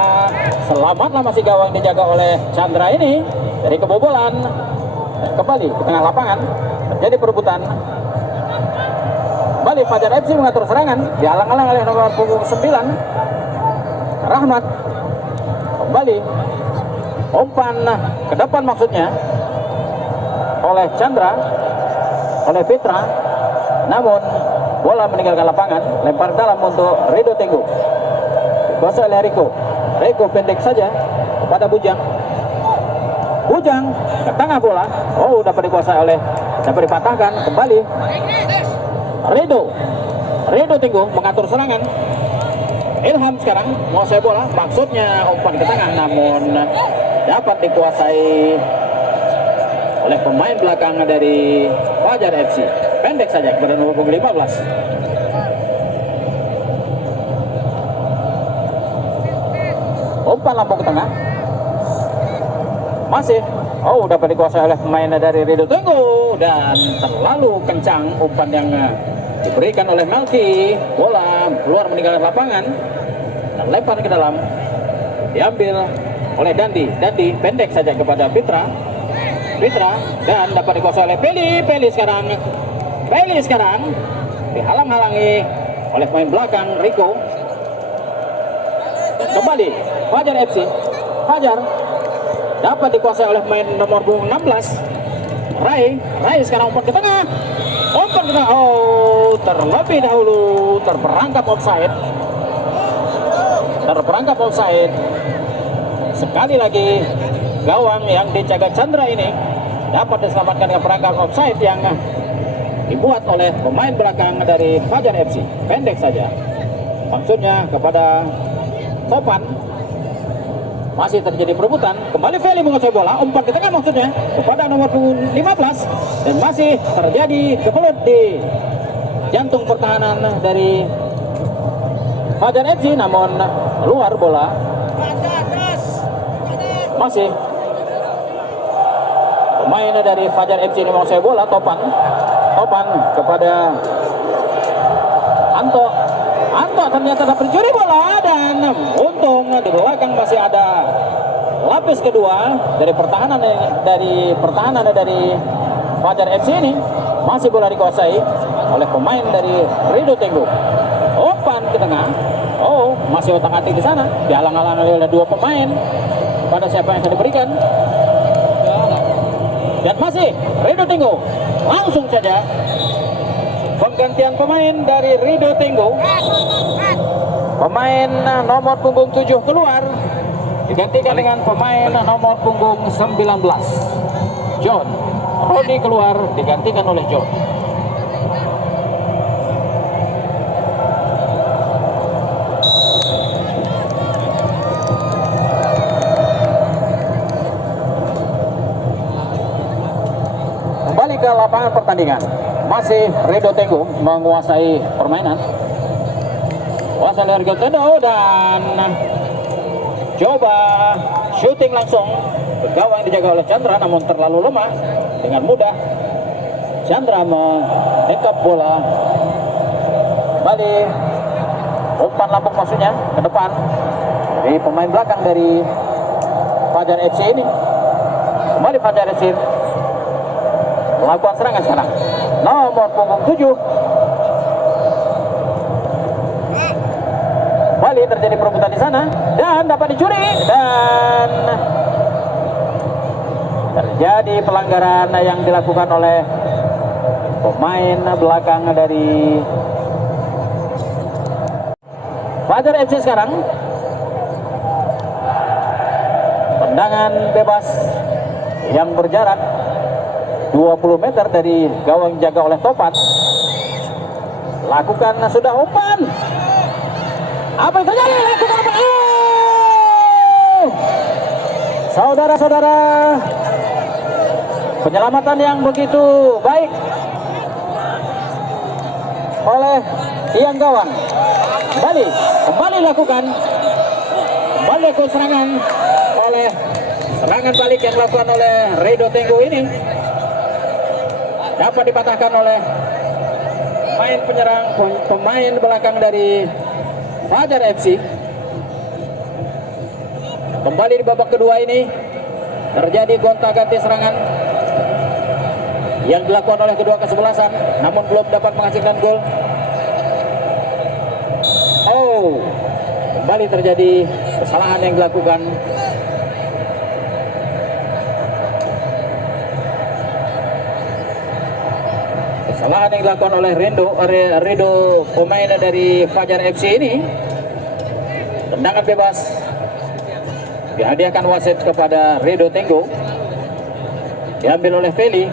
selamatlah masih gawang yang dijaga oleh Chandra ini dari kebobolan. Dan kembali ke tengah lapangan, terjadi perebutan. Kembali Fajar FC mengatur serangan, dihalang-halang oleh nomor punggung 9 Rahmat. Kembali umpan ke depan maksudnya oleh Chandra, oleh Fitra, namun bola meninggalkan lapangan. Lempar dalam untuk Rido Tenggo, dikuasai oleh Riko pendek saja kepada Bujang ke tengah bola. Dapat dikuasai oleh, dapat dipatahkan. Kembali Rido Tenggo mengatur serangan. Ilham sekarang menguasai bola, maksudnya umpan ke tengah, namun dapat dikuasai oleh pemain belakang dari Fajar FC. Pendek saja kepada nomor 15. Umpan lambung ke tengah, masih dapat dikuasai oleh pemain dari Rido Tenggo, dan terlalu kencang umpan yang diberikan oleh Melki. Bola keluar meninggalkan lapangan dan lempar ke dalam, diambil oleh Dandi pendek saja kepada Fitra, dan dapat dikuasai oleh Feli sekarang dihalang-halangi oleh pemain belakang Riko. Kembali Fajar FC, Fajar dapat dikuasai oleh pemain nomor 16 Rai sekarang umpan ke tengah. Terlebih dahulu terperangkap offside. Sekali lagi gawang yang dijaga Chandra ini dapat diselamatkan dengan perangkap offside yang dibuat oleh pemain belakang dari Fajar FC. Pendek saja, maksudnya kepada Topan. Masih terjadi perebutan. Kembali Feli menguasai bola, umpan ke tengah maksudnya kepada nomor 15, dan masih terjadi kebelut di jantung pertahanan dari Fajar FC, namun keluar bola. Masih pemain dari Fajar FC ini menguasai bola. Topan kepada Anto ternyata dapat mencuri bola, dan untung di belakang masih ada lapis kedua dari pertahanan dari Fajar FC ini. Masih bola dikuasai oleh pemain dari Rido Tenggo. Umpan ke tengah, masih otak-atik di sana, dihalang-halangi oleh 2 pemain. Pada siapa yang akan diberikan, dan masih Rido Tenggo. Langsung saja penggantian pemain dari Rido Tenggo. Pemain nomor punggung 7 keluar, digantikan dengan pemain nomor punggung 19 John. Rodi keluar digantikan oleh John. Kembali ke lapangan pertandingan, masih Rido Tenggung menguasai permainan. Kuasa Rido Tenggung dan coba shooting langsung ke gawang dijaga oleh Chandra, namun terlalu lemah. Dengan mudah Chandra menangkap bola. Kembali umpan lambung maksudnya ke depan dari pemain belakang dari Fajar FC ini. Kembali Fajar FC melakukan serangan sekarang. Nomor punggung 7. Kembali terjadi perebutan di sana dan dapat dicuri dan terjadi pelanggaran yang dilakukan oleh pemain belakang dari Fajar FC sekarang. Tendangan bebas yang berjarak 20 meter dari gawang jaga oleh Topat. Lakukan sudah umpan. Apa yang terjadi? Lakukan umpan. Saudara-saudara, penyelamatan yang begitu baik oleh tiang gawang. Kembali lakukan. Kembali ke serangan oleh serangan balik yang dilakukan oleh Rido Tenggung ini. Dapat dipatahkan oleh pemain penyerang, pemain belakang dari Fajar FC. Kembali di babak kedua ini terjadi gonta-ganti serangan yang dilakukan oleh kedua kesebelasan, namun belum dapat menghasilkan gol. Kembali terjadi kesalahan yang dilakukan. Kesalahan yang dilakukan oleh Rido pemain dari Fajar FC ini. Tendangan bebas dihadiahkan wasit kepada Rido Tenggung, diambil oleh Feli.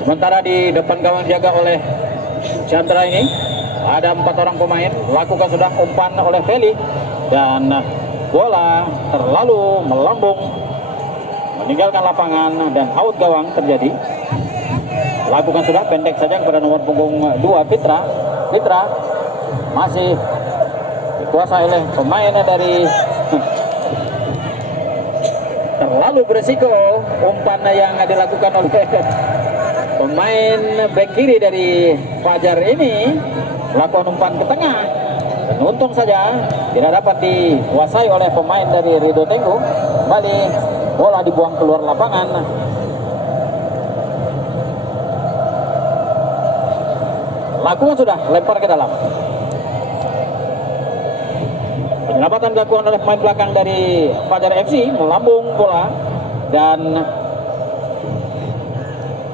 Sementara di depan gawang jaga oleh Chandra ini ada 4 orang pemain. Lakukan sudah umpan oleh Feli dan bola terlalu melambung meninggalkan lapangan dan out gawang terjadi. Lakukan sudah pendek saja kepada nomor punggung 2 Fitra masih dikuasai oleh pemain dari terlalu berisiko umpan yang dilakukan oleh pemain bek kiri dari Fajar ini. Melakukan umpan ke tengah dan untung saja tidak dapat dikuasai oleh pemain dari Rido Tenggung. Kembali bola dibuang keluar lapangan. Lakukan sudah lempar ke dalam. Penyelamatan dilakukan oleh pemain belakang dari Fajar FC, melambung bola dan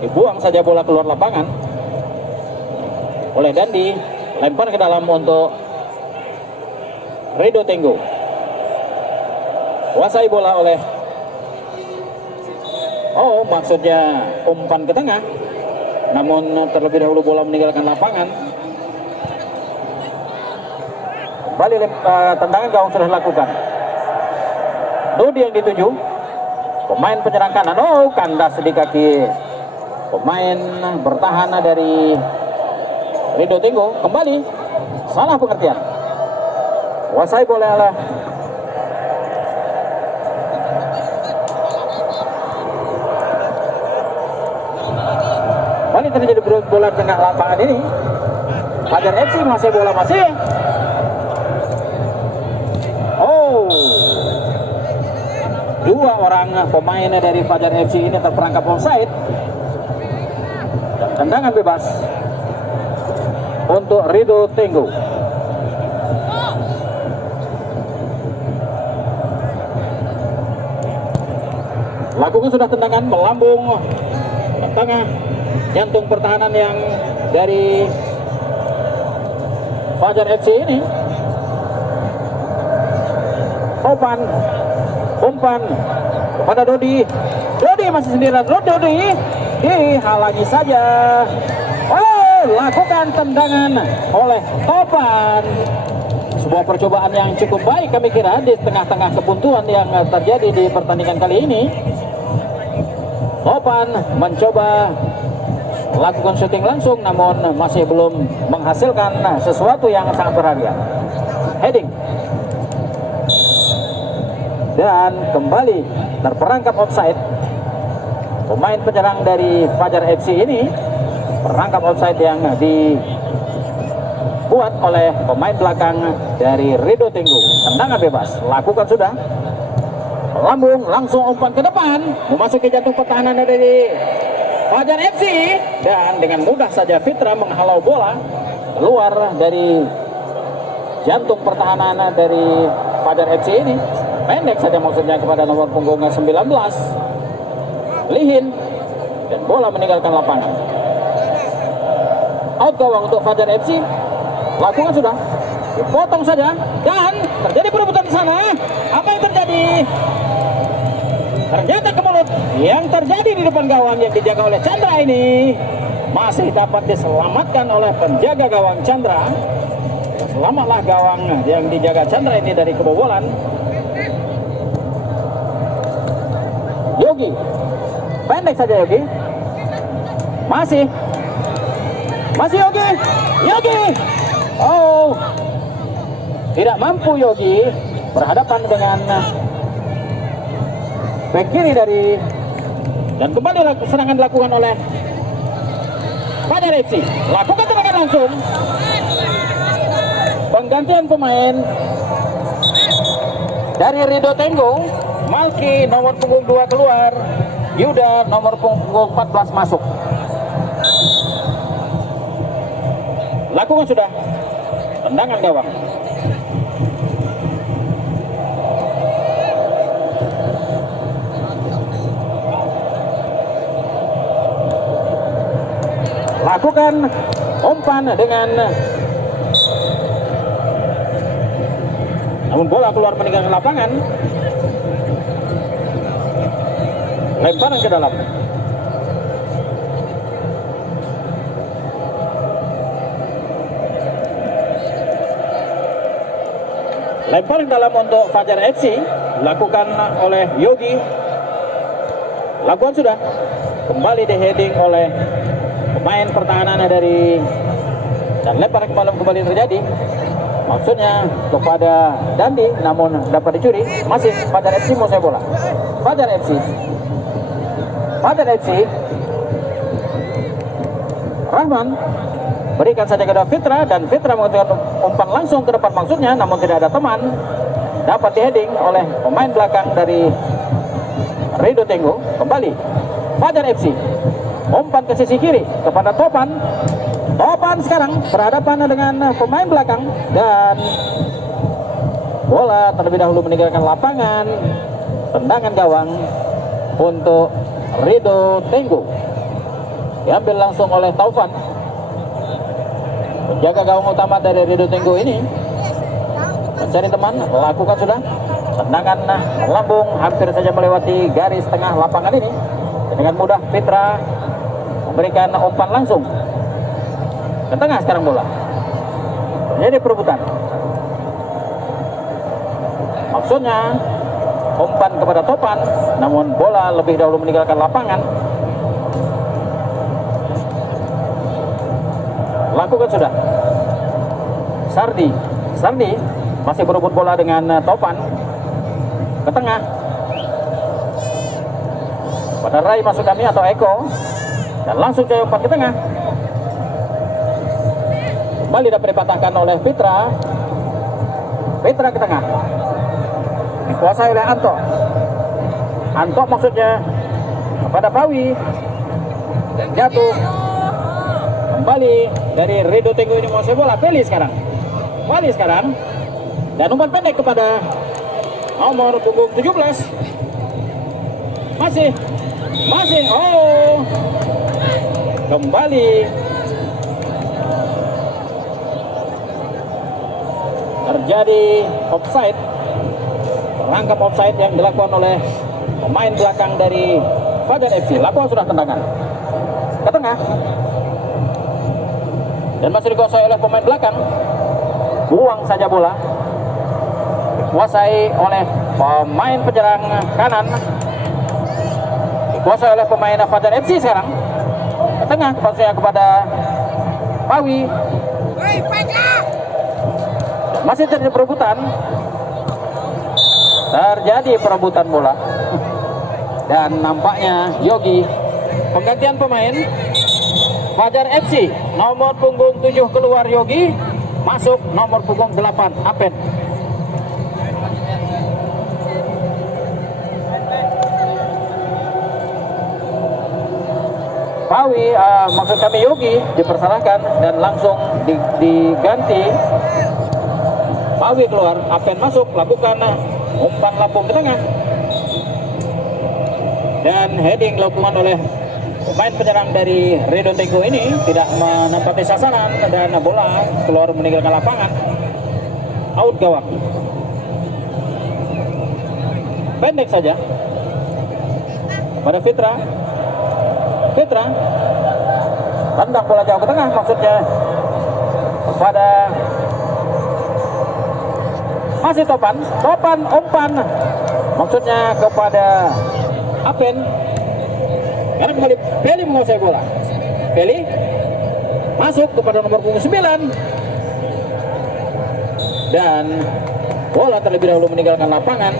dibuang saja bola keluar lapangan oleh Dandi. Lempar ke dalam untuk Rido Tenggung. Kuasai bola oleh maksudnya umpan ke tengah, namun terlebih dahulu bola meninggalkan lapangan. Kembali tendangan gawang sudah dilakukan. Dodi yang dituju pemain penyerang kanan. Kandas di kaki pemain bertahan dari Rido Tenggung. Kembali salah pengertian. Kuasai bola oleh kembali terjadi bola tengah lapangan ini. Fajar FC masih bola masih. Dua orang pemain dari Fajar FC ini terperangkap offside. Tendangan bebas untuk Rido Tenggung. lakukan sudah tendangan melambung ke tengah jantung pertahanan yang dari Fajar FC ini. Topan, umpan kepada Dodi. Dodi masih sendirian. Dodi dihalangi saja. Lakukan tendangan oleh Topan. Sebuah percobaan yang cukup baik kami kira di tengah-tengah kebuntuan yang terjadi di pertandingan kali ini. Topan mencoba lakukan syuting langsung namun masih belum menghasilkan sesuatu yang sangat berharga. Heading. Dan kembali terperangkap offside. Pemain penyerang dari Fajar FC ini perangkap offside yang dibuat oleh pemain belakang dari Rido Tenggo. Tendangan bebas, lakukan sudah. Lambung langsung umpan ke depan, memasuki jantung pertahanan dari Fajar FC, dan dengan mudah saja Fitra menghalau bola keluar dari jantung pertahanan dari Fajar FC ini. Pendek saja maksudnya kepada nomor punggung 19 Lihin, dan bola meninggalkan lapangan. Out gawang untuk Fajar FC. Lakukan sudah, dipotong saja, dan terjadi perebutan di sana. Apa yang terjadi? Ternyata kemulut yang terjadi di depan gawang yang dijaga oleh Chandra ini masih dapat diselamatkan oleh penjaga gawang Chandra. Selamatlah gawang yang dijaga Chandra ini dari kebobolan. Yogi, pendek saja Yogi. Masih Yogi. Oh, tidak mampu Yogi berhadapan dengan back kiri dari, dan kembali serangan dilakukan oleh Fajar FC. Lakukan tendangan langsung. Penggantian pemain dari Rido Tenggo. Malki nomor punggung 2 keluar, Yuda nomor punggung 14 masuk. Lakukan sudah tendangan gawang. Lakukan umpan dengan, namun bola keluar meninggalkan lapangan. Lemparan ke dalam. Lemparan dalam untuk Fajar FC dilakukan oleh Yogi. Lakukan sudah. Kembali di heading oleh pemain pertahanan dari, dan lemparan ke malam kembali terjadi. Maksudnya kepada Dandi, namun dapat dicuri. Masih Fajar FC menguasai bola. Fajar FC Rahman berikan saja kepada Fitra, dan Fitra menggunakan umpan langsung ke depan maksudnya, namun tidak ada teman. Dapat di-heading oleh pemain belakang dari Rido Tenggo. Kembali Fajar FC umpan ke sisi kiri kepada Topan. Topan sekarang berhadapan dengan pemain belakang, dan bola terlebih dahulu meninggalkan lapangan. Tendangan gawang untuk Rido Tenggo diambil langsung oleh Taufan, penjaga gawang utama dari Rido Tenggo ini. Mencari teman, lakukan sudah. Tendangan lambung hampir saja melewati garis tengah lapangan ini. Dengan mudah Fitra memberikan umpan langsung ke tengah. Sekarang bola terjadi perebutan. Maksudnya umpan kepada Topan, namun bola lebih dahulu meninggalkan lapangan. Lakukan sudah. Sardi masih berebut bola dengan Topan ke tengah. Pada Rai masuk kami atau Eko, dan langsung jauh umpan ke tengah. Kembali dapat dipatahkan oleh Fitra ke tengah, dikuasai oleh Anto maksudnya kepada Pawi, dan jatuh. Kembali dari Rido Tenggo ini menguasai bola. Wali sekarang, dan umpan pendek kepada nomor punggung 17 masih oh, kembali terjadi offside, rangkap offside yang dilakukan oleh pemain belakang dari Fajar FC. Lakukan sudah tendangan ke tengah dan masih dikuasai oleh pemain belakang. Buang saja bola, dikuasai oleh pemain penyerang kanan, dikuasai oleh pemain Fajar FC. Sekarang ke tengah, pasnya kepada Pawi. Masih terjadi perebutan bola dan nampaknya Yogi penggantian pemain Fajar FC. Nomor punggung 7 keluar Yogi, masuk nomor punggung 8 Apen. Pawi, maksud kami Yogi dipersalahkan dan langsung diganti. Pawi keluar, Apen masuk, lakukan umpan lambung ke tengah dan heading dilakukan oleh pemain penyerang dari Rido Tenggo ini tidak menempati sasaran dan bola keluar meninggalkan lapangan. Out gawang, pendek saja pada Fitra tendang bola jauh ke tengah, maksudnya kepada masih Topan umpan, maksudnya kepada Apen. Karena kembali Peli menguasai bola. Peli masuk kepada nomor punggung 9 dan bola terlebih dahulu meninggalkan lapangan.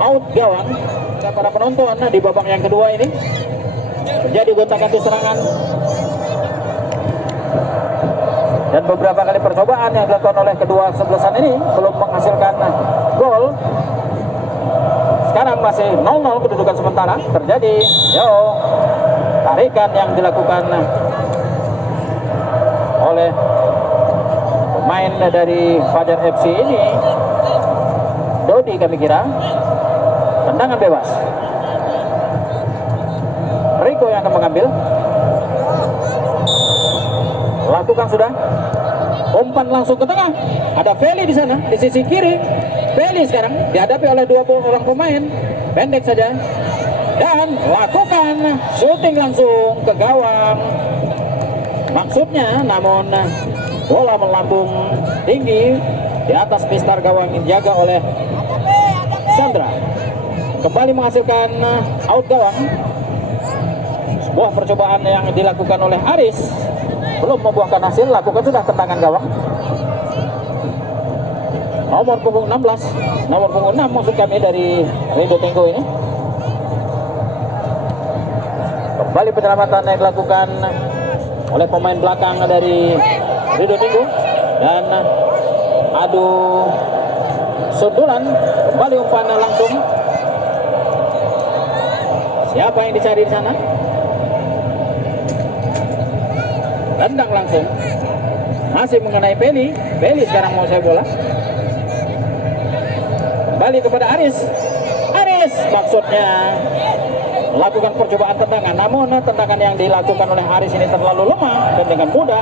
Out gawang. Para penonton di babak yang kedua ini terjadi gonta-ganti serangan dan beberapa kali percobaan yang dilakukan oleh kedua sebelasan ini belum menghasilkan gol. Sekarang masih 0-0 kedudukan sementara. Terjadi tarikan yang dilakukan oleh pemain dari Fajar FC ini. Dodi kami kira. Tendangan bebas. Rico yang akan mengambil. Lakukan sudah. Umpan langsung ke tengah. Ada Feli di sana di sisi kiri. Feli sekarang dihadapi oleh 20 orang pemain. Pendek saja. Dan lakukan syuting langsung ke gawang. Maksudnya namun bola melambung tinggi di atas mistar gawang yang dijaga oleh Chandra. Kembali menghasilkan out gawang. Sebuah percobaan yang dilakukan oleh Aris belum membuahkan hasil. Lakukan sudah tendangan gawang. Nomor punggung 16, nomor punggung 6 maksud kami dari Rido Tenggo ini. Kembali penyelamatan yang dilakukan oleh pemain belakang dari Rido Tenggo dan adu sundulan. Kembali umpan langsung. Siapa yang dicari di sana? Tendang langsung. Masih mengenai Peli. Peli sekarang mau saya bola. Kembali kepada Aris. Aris maksudnya melakukan percobaan tendangan. Namun tendangan yang dilakukan oleh Aris ini terlalu lemah dan dengan mudah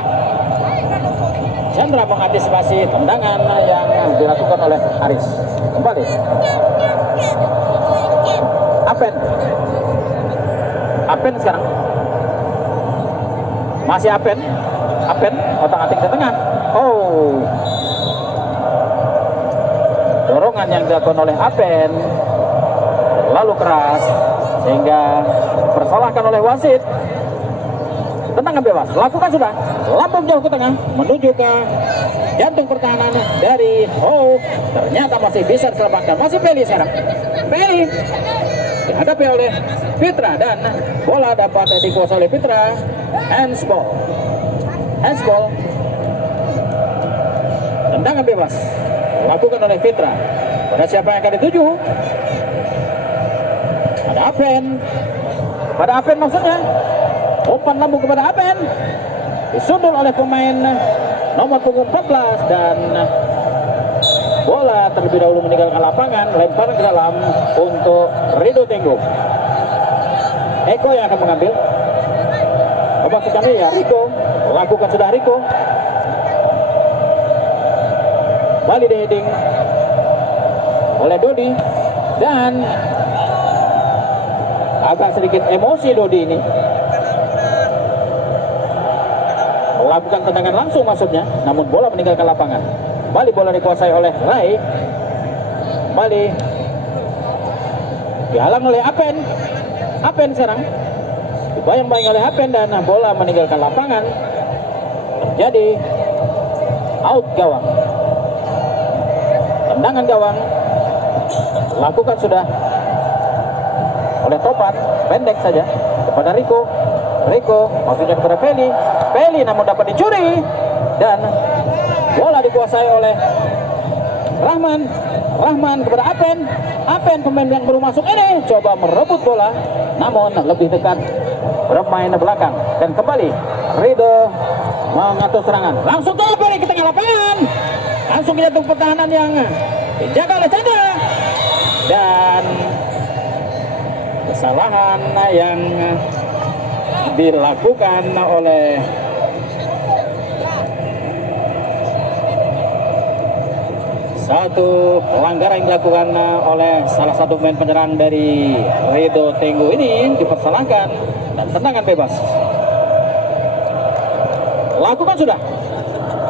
Chandra mengantisipasi tendangan yang dilakukan oleh Aris. Kembali. Apen sekarang. Masih Apen otak-atik ke tengah. Oh, dorongan yang dilakukan oleh Apen lalu keras sehingga dipersalahkan oleh wasit. Tendangan bebas, lakukan sudah. Lambung jauh ke tengah menuju ke jantung pertahanan dari ternyata masih bisa diselamatkan. Masih Peli sekarang. Peli dihadapi oleh Fitra dan bola dapat dikuasai oleh Fitra. Handsball. Tendangan bebas lakukan oleh Fitra. Pada siapa yang akan dituju? Pada Apen maksudnya. Umpan lambung kepada Apen. Disundul oleh pemain nomor punggung 14 dan Bola terlebih dahulu meninggalkan lapangan, lemparan ke dalam untuk Rido Tenggo. Eko yang akan mengambil. Maksudnya ya Riko, lakukan sudah Riko. Balik di heading oleh Dodi dan agak sedikit emosi Dodi ini. Melakukan tendangan langsung maksudnya, namun bola meninggalkan lapangan. Bali bola dikuasai oleh Rai. Bali dihalang oleh Apen. Apen sekarang dibayang-bayang oleh Apen dan bola meninggalkan lapangan. Terjadi out gawang. Tendangan gawang lakukan sudah oleh Topan, pendek saja kepada Riko. Riko maksudnya kepada Feli. Feli namun dapat dicuri dan bola dikuasai oleh Rahman. Rahman kepada Apen. Apen pemain yang baru masuk ini coba merebut bola namun lebih dekat bermain belakang dan kembali Rido mengatur serangan. Langsung ke Feli ke tengah lapangan. Langsung jatuh pertahanan yang dijaga oleh Chandra dan kesalahan yang dilakukan oleh satu pelanggaran yang dilakukan oleh salah satu pemain penyerang dari Rido Tenggo ini dipersalahkan dan tendangan bebas. Lakukan sudah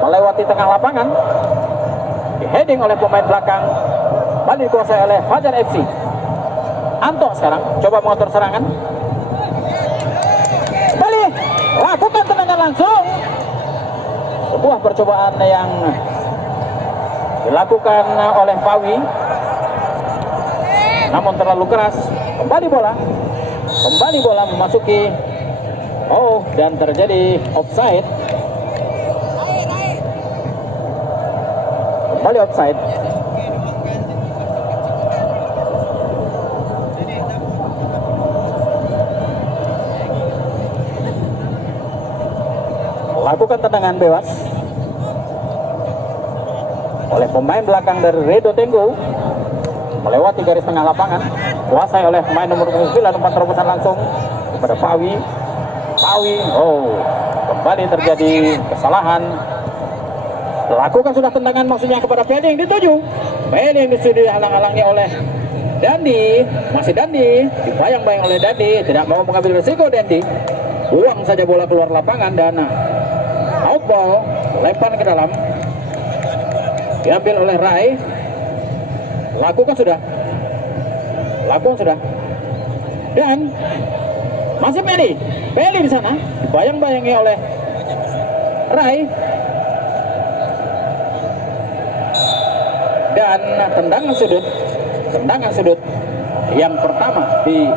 melewati tengah lapangan, di heading oleh pemain belakang, balik dikuasai oleh Fajar FC. Anto sekarang coba mengatur serangan. Balik lakukan tendangan langsung. Sebuah percobaan yang dilakukan oleh Pawi namun terlalu keras. Kembali bola memasuki dan terjadi offside. Kembali offside. Lakukan tendangan bebas oleh pemain belakang dari Rido Tenggo melewati garis tengah lapangan, kuasai oleh pemain nomor 9, umpan terobosan langsung kepada Pawi. Kembali terjadi kesalahan. Lakukan sudah tendangan maksudnya kepada Feli yang dituju. Feli yang dituju dihalang-halangi oleh Dandi. Masih Dandi, dibayang-bayang oleh Dandi, tidak mau mengambil risiko Dandi. Buang saja bola keluar lapangan dan outball, lempar ke dalam. Diambil oleh Rai. Lakukan sudah. Dan masih Feli di sana, dibayang-bayangi oleh Rai. Dan tendangan sudut yang pertama di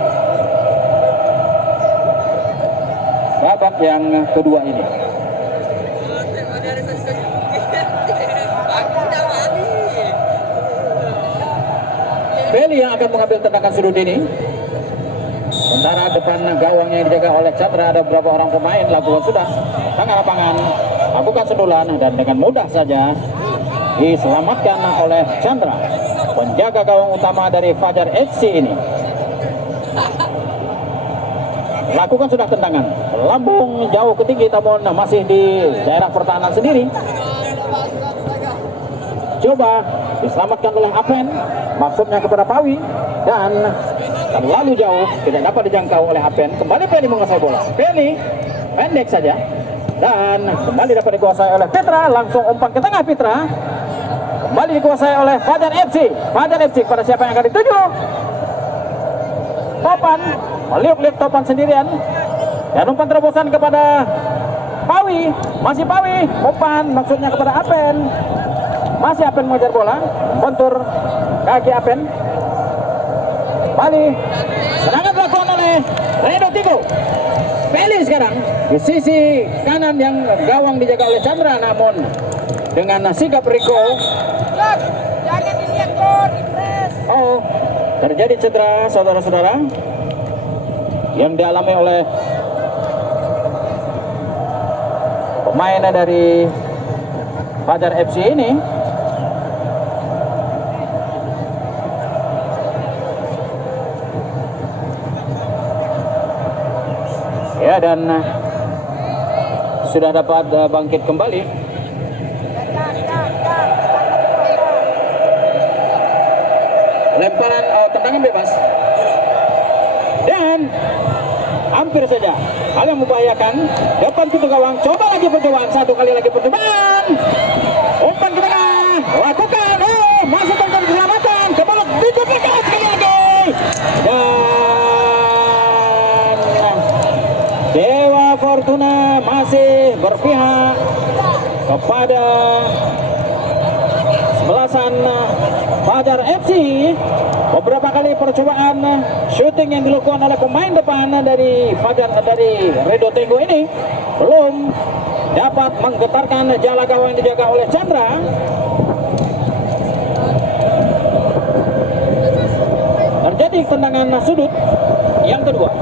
babak yang kedua ini. Feli yang akan mengambil tendangan sudut ini. Sementara depan gawang yang dijaga oleh Chandra ada beberapa orang pemain. Lakukan sudah tengah lapangan, lakukan sundulan dan dengan mudah saja diselamatkan oleh Chandra, penjaga gawang utama dari Fajar FC ini. Lakukan sudah tendangan, lambung jauh ke tinggi namun masih di daerah pertahanan sendiri. Coba diselamatkan oleh Apen, maksudnya kepada Pawi, dan terlalu jauh, tidak dapat dijangkau oleh Apen. Kembali Feli menguasai bola. Feli pendek saja dan kembali dapat dikuasai oleh Petra. Langsung umpan ke tengah Petra. Kembali dikuasai oleh Fajar FC. Fajar FC pada siapa yang akan dituju? Topan, meliuk-liuk Topan sendirian. Dan umpan terobosan kepada Pawi. Masih Pawi, umpan maksudnya kepada Apen. Masih Apen mengejar bola, kontur kaki Apen. Bali, serangan dilakukan oleh Rido Tenggo. Feli sekarang di sisi kanan yang gawang dijaga oleh Chandra, namun dengan sikap Riko. Jangan dilihat gol, terjadi cedera saudara-saudara yang dialami oleh pemain dari Fajar FC ini. keadaan sudah dapat bangkit kembali. Lemparan tendangan bebas dan hampir saja hal yang membahayakan depan pintu gawang. Coba lagi percobaan, satu kali lagi percobaan, umpan ke tengah, lakukan, masuk ke keselamatan, kembali ditutup sekali lagi, dan Dewa Fortuna masih berpihak kepada sebelasan Fajar FC. Beberapa kali percobaan shooting yang dilakukan oleh pemain depan dari Redo Tenggo ini belum dapat menggetarkan jala gawang yang dijaga oleh Chandra. Terjadi tendangan sudut yang kedua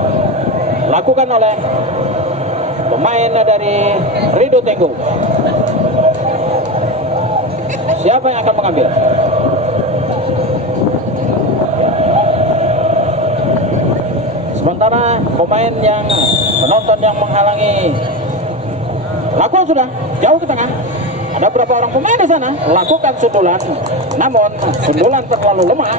lakukan oleh pemain dari Redo Tenggo. Siapa yang akan mengambil? Sementara pemain yang penonton yang menghalangi lakukan sudah jauh ke tengah. Ada berapa orang pemain di sana lakukan sundulan, namun sundulan terlalu lemah.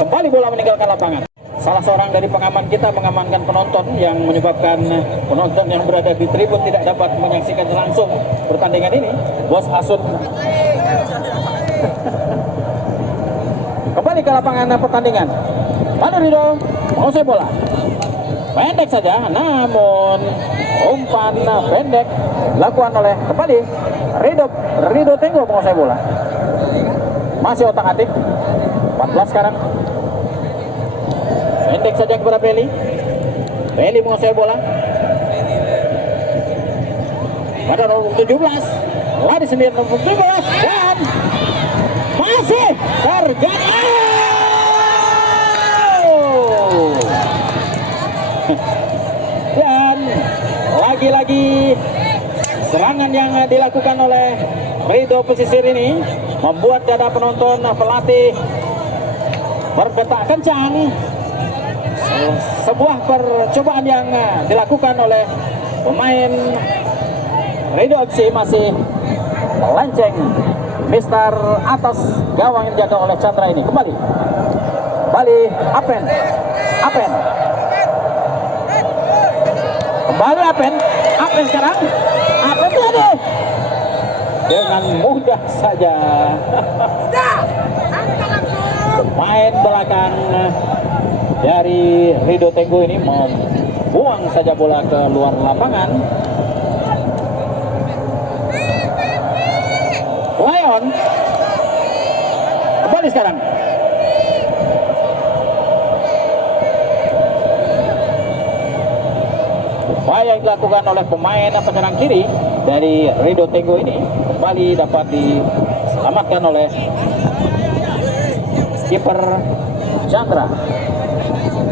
Kembali bola meninggalkan lapangan. Salah seorang dari pengaman kita mengamankan penonton yang menyebabkan penonton yang berada di tribun tidak dapat menyaksikan langsung pertandingan ini. Bos Asut kembali ke lapangan pertandingan. Pada Rido menguasai bola, pendek saja, namun umpan pendek dilakukan oleh kembali Rido Tenggo menguasai bola. Masih otak-atik, 14 sekarang. Pendek saja kepada Peli menguasai bola. Pada nomor 17, lari sendiri nomor 17 dan masih terjadi. Dan lagi-lagi serangan yang dilakukan oleh Rido pesisir ini membuat dada penonton pelatih berdetak kencang. Sebuah percobaan yang dilakukan oleh pemain Rido FC masih melenceng Mister atas gawang yang dijaga oleh Chandra ini. Kembali Apen kembali Apen sekarang tadi dengan mudah saja pemain belakang dari Rido Tenggo ini membuang saja bola ke luar lapangan. Lion kembali sekarang. Upaya yang dilakukan oleh pemain penyerang kiri dari Rido Tenggo ini kembali dapat diselamatkan oleh kiper Chandra.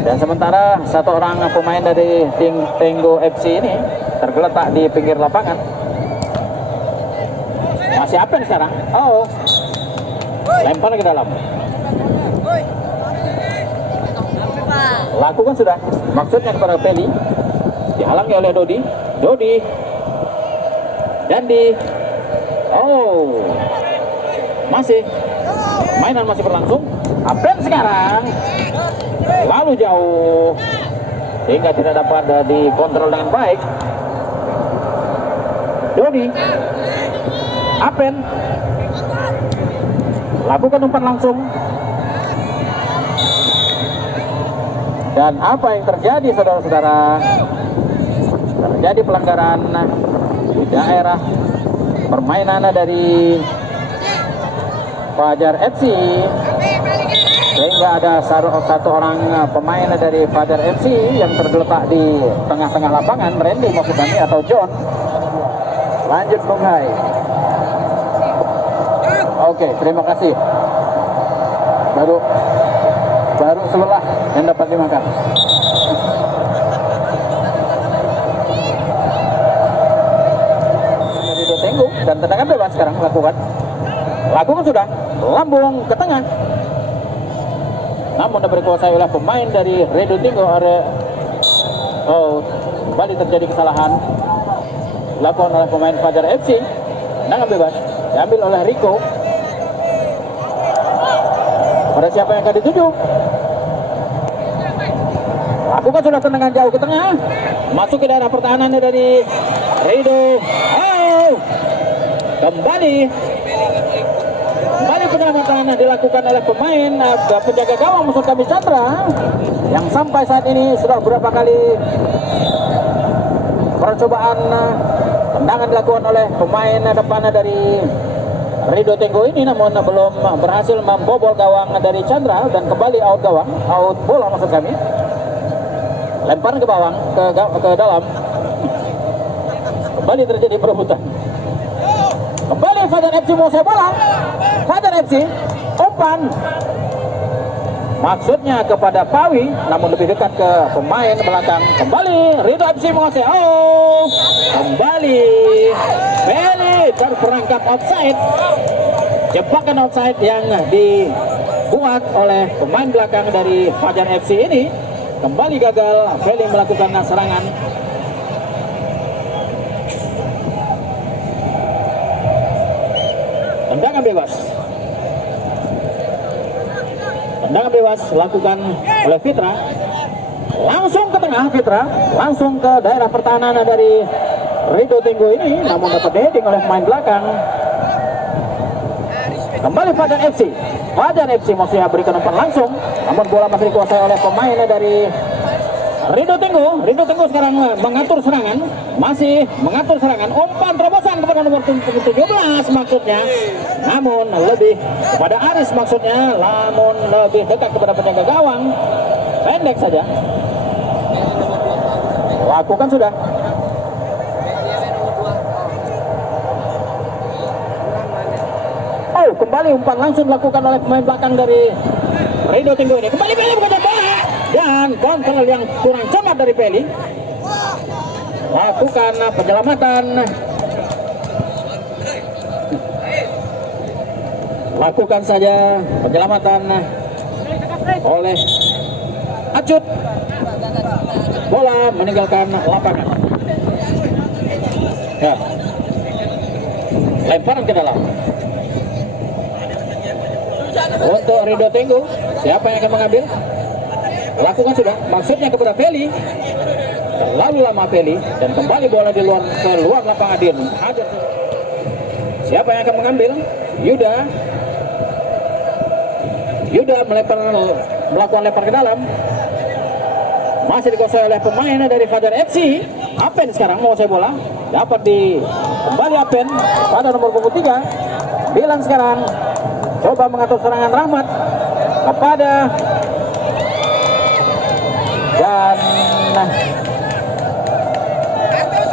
Dan sementara satu orang pemain dari Tenggo FC ini tergeletak di pinggir lapangan. Masih Apen sekarang. Lempar ke dalam. Lakukan sudah. Maksudnya kepada Peli. Dihalangi oleh Dodi. Dandi. Masih. Mainan masih berlangsung. Apen sekarang. Lalu jauh. Sehingga tidak dapat dikontrol dengan baik. Dodi. Apen. Lakukan umpan langsung. Dan apa yang terjadi saudara-saudara? Terjadi pelanggaran di daerah permainan dari Fajar FC, sehingga ada satu orang pemain dari Fajar FC yang tergeletak di tengah-tengah lapangan. Randy maksud kami atau John. Lanjut Bung Hai. Oke, terima kasih. Baru sebelah yang dapat dimakan. Rido Tenggo dan tendangan bebas sekarang lakukan sudah, lambung ke tengah. Namun dapat dikuasai oleh pemain dari Rido Tenggo. kembali terjadi kesalahan dilakukan oleh pemain Fajar FC. Tendangan bebas diambil oleh Rico. Pada siapa yang akan dituju? Lakukan sudah tendangan jauh ke tengah, masuk ke daerah pertahanan dari Rido. Oh, kembali penyelamatan dilakukan oleh pemain penjaga gawang musuh kami Chandra, yang sampai saat ini sudah beberapa kali percobaan tendangan dilakukan oleh pemain depan dari Rido Tenggo ini, namun belum berhasil membobol gawang dari Chandra dan kembali out bola maksud kami. Lemparan ke bawah ke dalam, kembali terjadi perebutan. Kembali Fajar FC mau saya bola. Fajar FC umpan, maksudnya kepada Pawi, namun lebih dekat ke pemain belakang. Kembali Rido FC menguasai. Oh, kembali Feli terperangkap offside. Jebakan offside yang dibuat oleh pemain belakang dari Fajar FC ini. Kembali gagal Feli melakukan serangan. Tendangan bebas. Tendangan bebas lakukan oleh Fitra. Langsung ke tengah Fitra, langsung ke daerah pertahanan dari Rido Tenggo ini, namun dapat heading oleh pemain belakang. Kembali Fajar FC. Fajar FC maksudnya berikan umpan langsung, namun bola masih dikuasai oleh pemain dari Rido Tenggo. Rido Tenggo sekarang mengatur serangan, masih mengatur serangan. Umpan terobosan kepada nomor 17 maksudnya, namun lebih kepada Aris maksudnya, namun lebih dekat kepada penjaga gawang. Pendek saja. Lakukan sudah. Oh, kembali umpan langsung dilakukan oleh pemain belakang dari Rido Tenggo ini. Kembali Peli mengejar bola dan kontrol yang kurang cermat dari Peli. Lakukan penyelamatan. Lakukan saja penyelamatan oleh Acut. Bola meninggalkan lapangan. Ya. Lemparan ke dalam. Untuk Rido Tenggo, siapa yang akan mengambil? Lakukan sudah, maksudnya kepada Feli. Terlalu lama Feli dan kembali bola di luar lapangan Din. Siapa yang akan mengambil? Yuda melakukan lempar ke dalam. Masih dikuasai oleh pemain dari Fajar FC. Apen sekarang mau saya bola. Dapat kembali Apen pada nomor punggung 3. Bilang sekarang coba mengatur serangan Rahmat kepada dan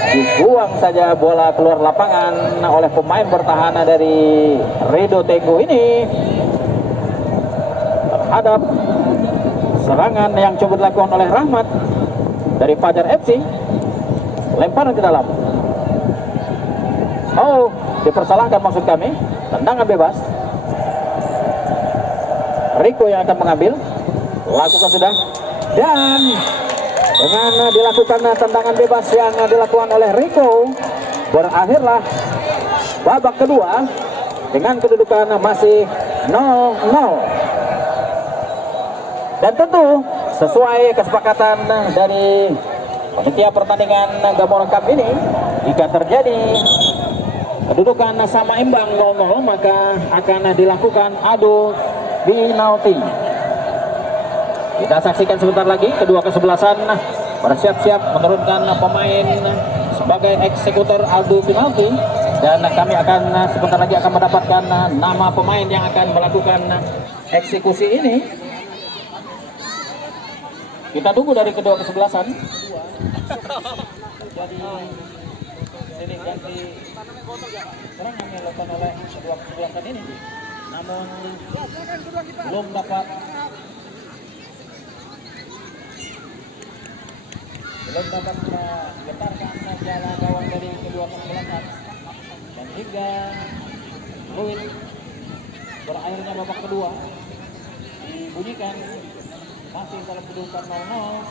dibuang saja bola keluar lapangan oleh pemain bertahan dari Rido Tenggo ini terhadap serangan yang coba dilakukan oleh Rahmat dari Fajar FC. Lemparan ke dalam. Oh, dipersalahkan maksud kami. Tendangan bebas. Rico yang akan mengambil. Lakukan sudah. Dan dengan dilakukan tendangan bebas yang dilakukan oleh Rico, berakhirlah babak kedua dengan kedudukan masih 0-0. Dan tentu sesuai kesepakatan dari panitia pertandingan Gamora Cup ini, jika terjadi kedudukan sama imbang 0-0, maka akan dilakukan adu penalti. Kita saksikan sebentar lagi kedua kesebelasan bersiap-siap menurunkan pemain sebagai eksekutor adu penalti, dan kami akan sebentar lagi akan mendapatkan nama pemain yang akan melakukan eksekusi ini. Kita tunggu dari kedua kesebelasan. Jadi ini ganti serangan yang dilakukan oleh kedua kesebelasan ini, namun belum dapat menggetarkan jala gawang dari kedua kesebelasan, dan hingga fluid berakhirnya babak kedua dibunyikan masih dalam kedudukan 0-0.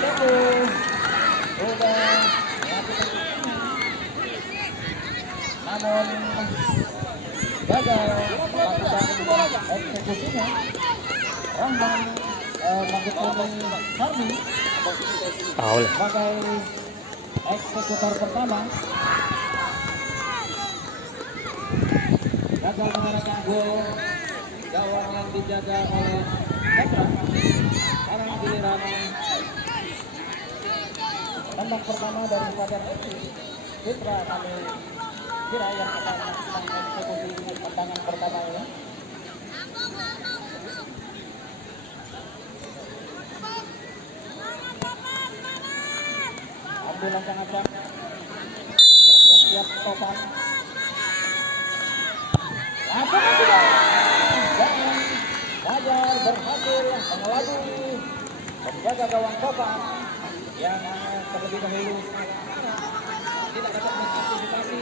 Tengku sudah namun gagal melakukan eksekusinya. Rahman melakukan Sarmi sebagai eksekutor pertama gagal mengarahkan gol. Gawang yang dijaga oleh Chandra. Sekarang giliran tembak pertama dari Fajar FC. Citra kami kira yang akan mengeksekusi tendangan pertama ini. Ambil lancang-lancang. Siap-siap topan. Langsung sudah. Dan Fajar berhasil mengelabui penjaga gawang topan yang terlebih dahulu tidak dapat mengantisipasi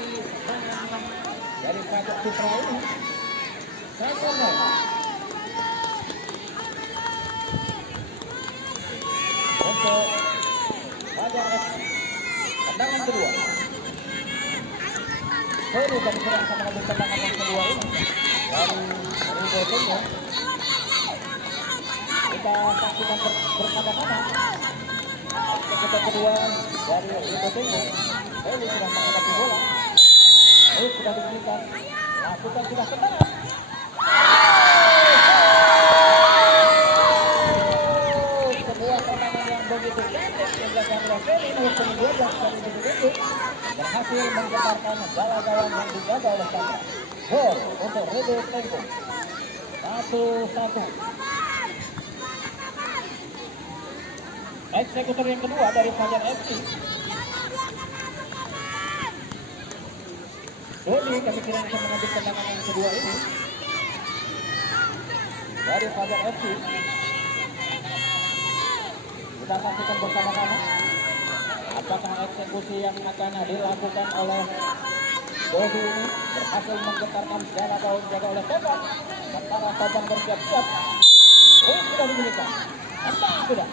dari Fajar Citra ini. Untuk Fajar FC tendangan kedua. Baru kami sedang mengambil tendangan yang kedua ini dari Ridho Tengku. Kita saksikan bersama-sama eksekutor kedua dari Ridho Tengku. Baru sudah menghadapi bola. Baru sudah diberikan. Lakukan sudah tendangan. Sebuah tendangan yang begitu cantik yang dilakukan oleh Feli nomor 12 dari Ridho Tengku berhasil menggetarkan gawang yang dijaga oleh Chandra. Gol untuk Ridho Tengku. 1-1. Eksekutor yang kedua dari Fajar FC. Dodi kami kira bisa mengambil tendangan yang kedua ini dari Fajar FC. Kita saksikan bersama-sama apakah eksekusi yang akan dilakukan oleh Dodi ini berhasil menggetarkan segala gawang dijaga oleh Topan. Sementara Topan bersiap-siap. Sudah diberikan. Tendang sudah.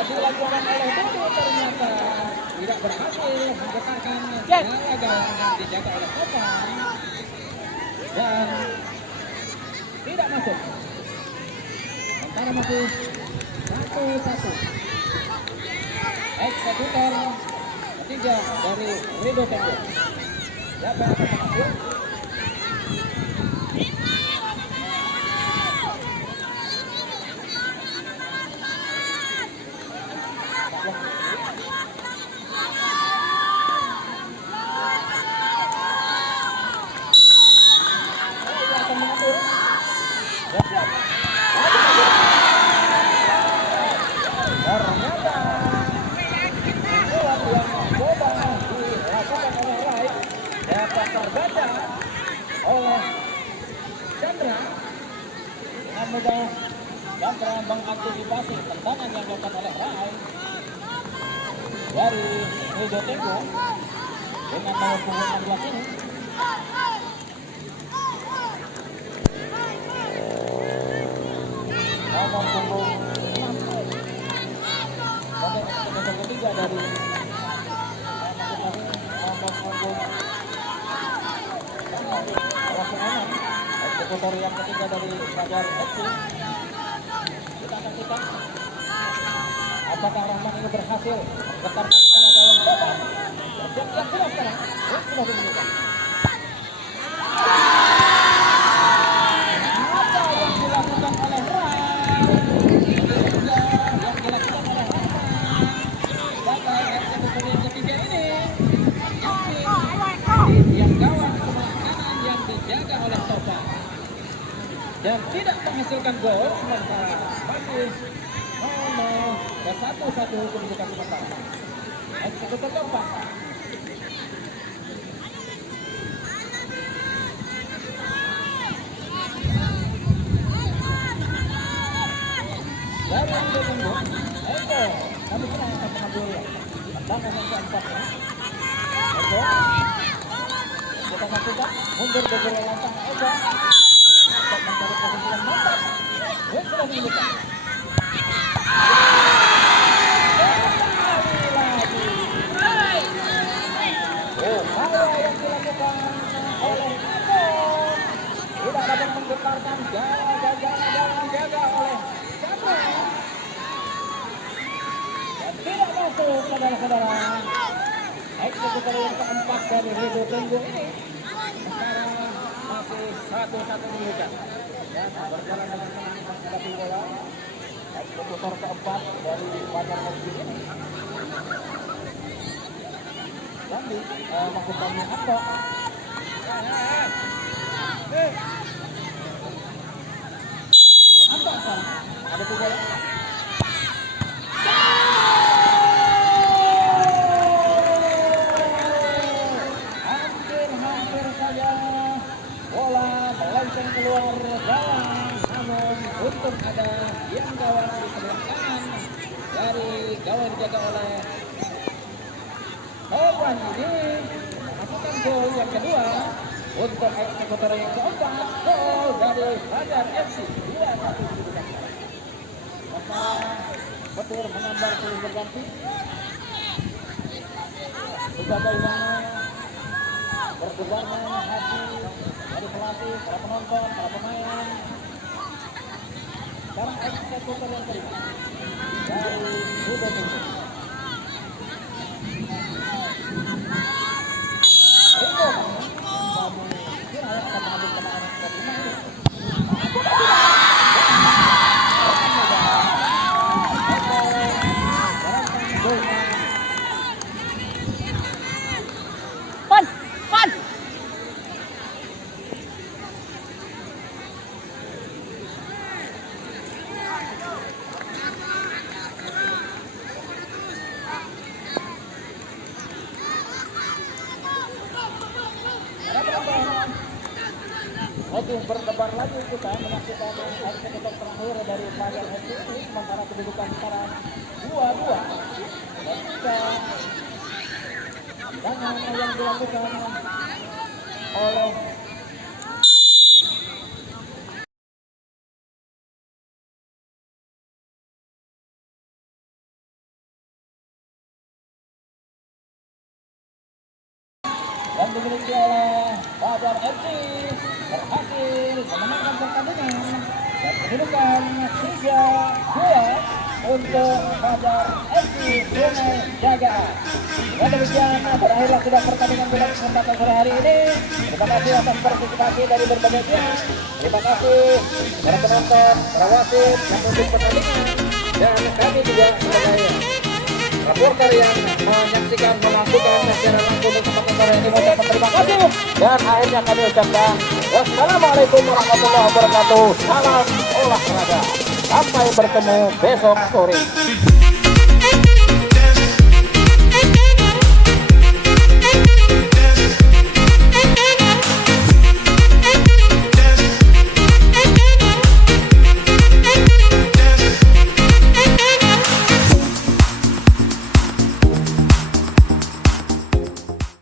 Dilakukan oleh Dodi ternyata tidak berhasil menggetarkan segala gawang yang dijaga oleh Topan dan tidak masuk. Sementara masih 1-1. Eksekutor ketiga dari Ridho Tengku. Siapa yang akan mengambil? Terbaca oleh Chandra dengan mudah. Chandra mengantisipasi tendangan yang dilakukan oleh Rai dari Ridho Tengku dengan nomor punggung 16 ini. Nomor punggung 6 sebagai eksekutor ketiga dari nomor punggung eksekutor yang ketiga dari Fajar FC. Kita saksikan apakah Rahman ini berhasil menggetarkan segala gawang Topan. Siap-siap sudah sekarang. Sudah diberikan. Apa yang dilakukan oleh Rai? Yang dilakukan oleh Rahman sebagai eksekutor yang ketiga ini. Yang gawang sebelah kanan yang dijaga oleh Topan dan tidak menghasilkan gol. Sementara masih 0-0 dan 1-1 kedudukan sementara. Eksekutor Topan. Dari yang ditunggu, Eko, kami kira akan mengambil tendangan yang keempat ini. Eko, kita saksikan mundur beberapa langkah Eko. menunjukkan. Upaya yang dilakukan oleh Agung tidak dapat menggetarkan jaga oleh Jambon. Dan tidak masuk, saudara-saudara. Eksekutor yang keempat dari Rido Tenggo ini sekarang masih 1-1 menunjukkan. Dan berjalan dengan tenang menghadapi bola. Eksekutor keempat dari Fajar FC ini. Jambi maksud kami Anto. Anto sekarang ada bola. Hampir saja bola melenceng keluar gawang, namun untung ada yang gawang di sebelah kanan dari gawang dijaga oleh Kawan ini melakukan gol yang kedua untuk eksekutor yang keempat, gol dari Fajar FC 2-1 kedudukan. Betul menambah tim berganti. Bagaimana berdebarnya hati dari pelatih, para penonton, para pemain. Sekarang eksekutor yang kedua dari Rido Tenggo. Masih berdebar lagi kita menyaksikan eksekutor terakhir dari Fajar FC ini, sementara kedudukan sekarang 2-2. Dan jika dengan yang dilakukan oleh yang dimiliki oleh Fajar FC berhasil memenangkan pertandingan dan kedudukan 3-2 untuk Fajar FC Sungai Jagaan. Dan demikian berakhirlah sudah pertandingan bola kesempatan sore hari ini. Terima kasih atas partisipasi dari berbagai pihak. Terima kasih para penonton, para wasit yang mendukung pertandingan, dan kami juga sebagai reporter yang menyaksikan, melakukan secara langsung untuk kesempatan ini mengucapkan terima kasih. Dan akhirnya kami ucapkan wassalamualaikum warahmatullahi wabarakatuh. Salam olahraga. Sampai bertemu besok sore.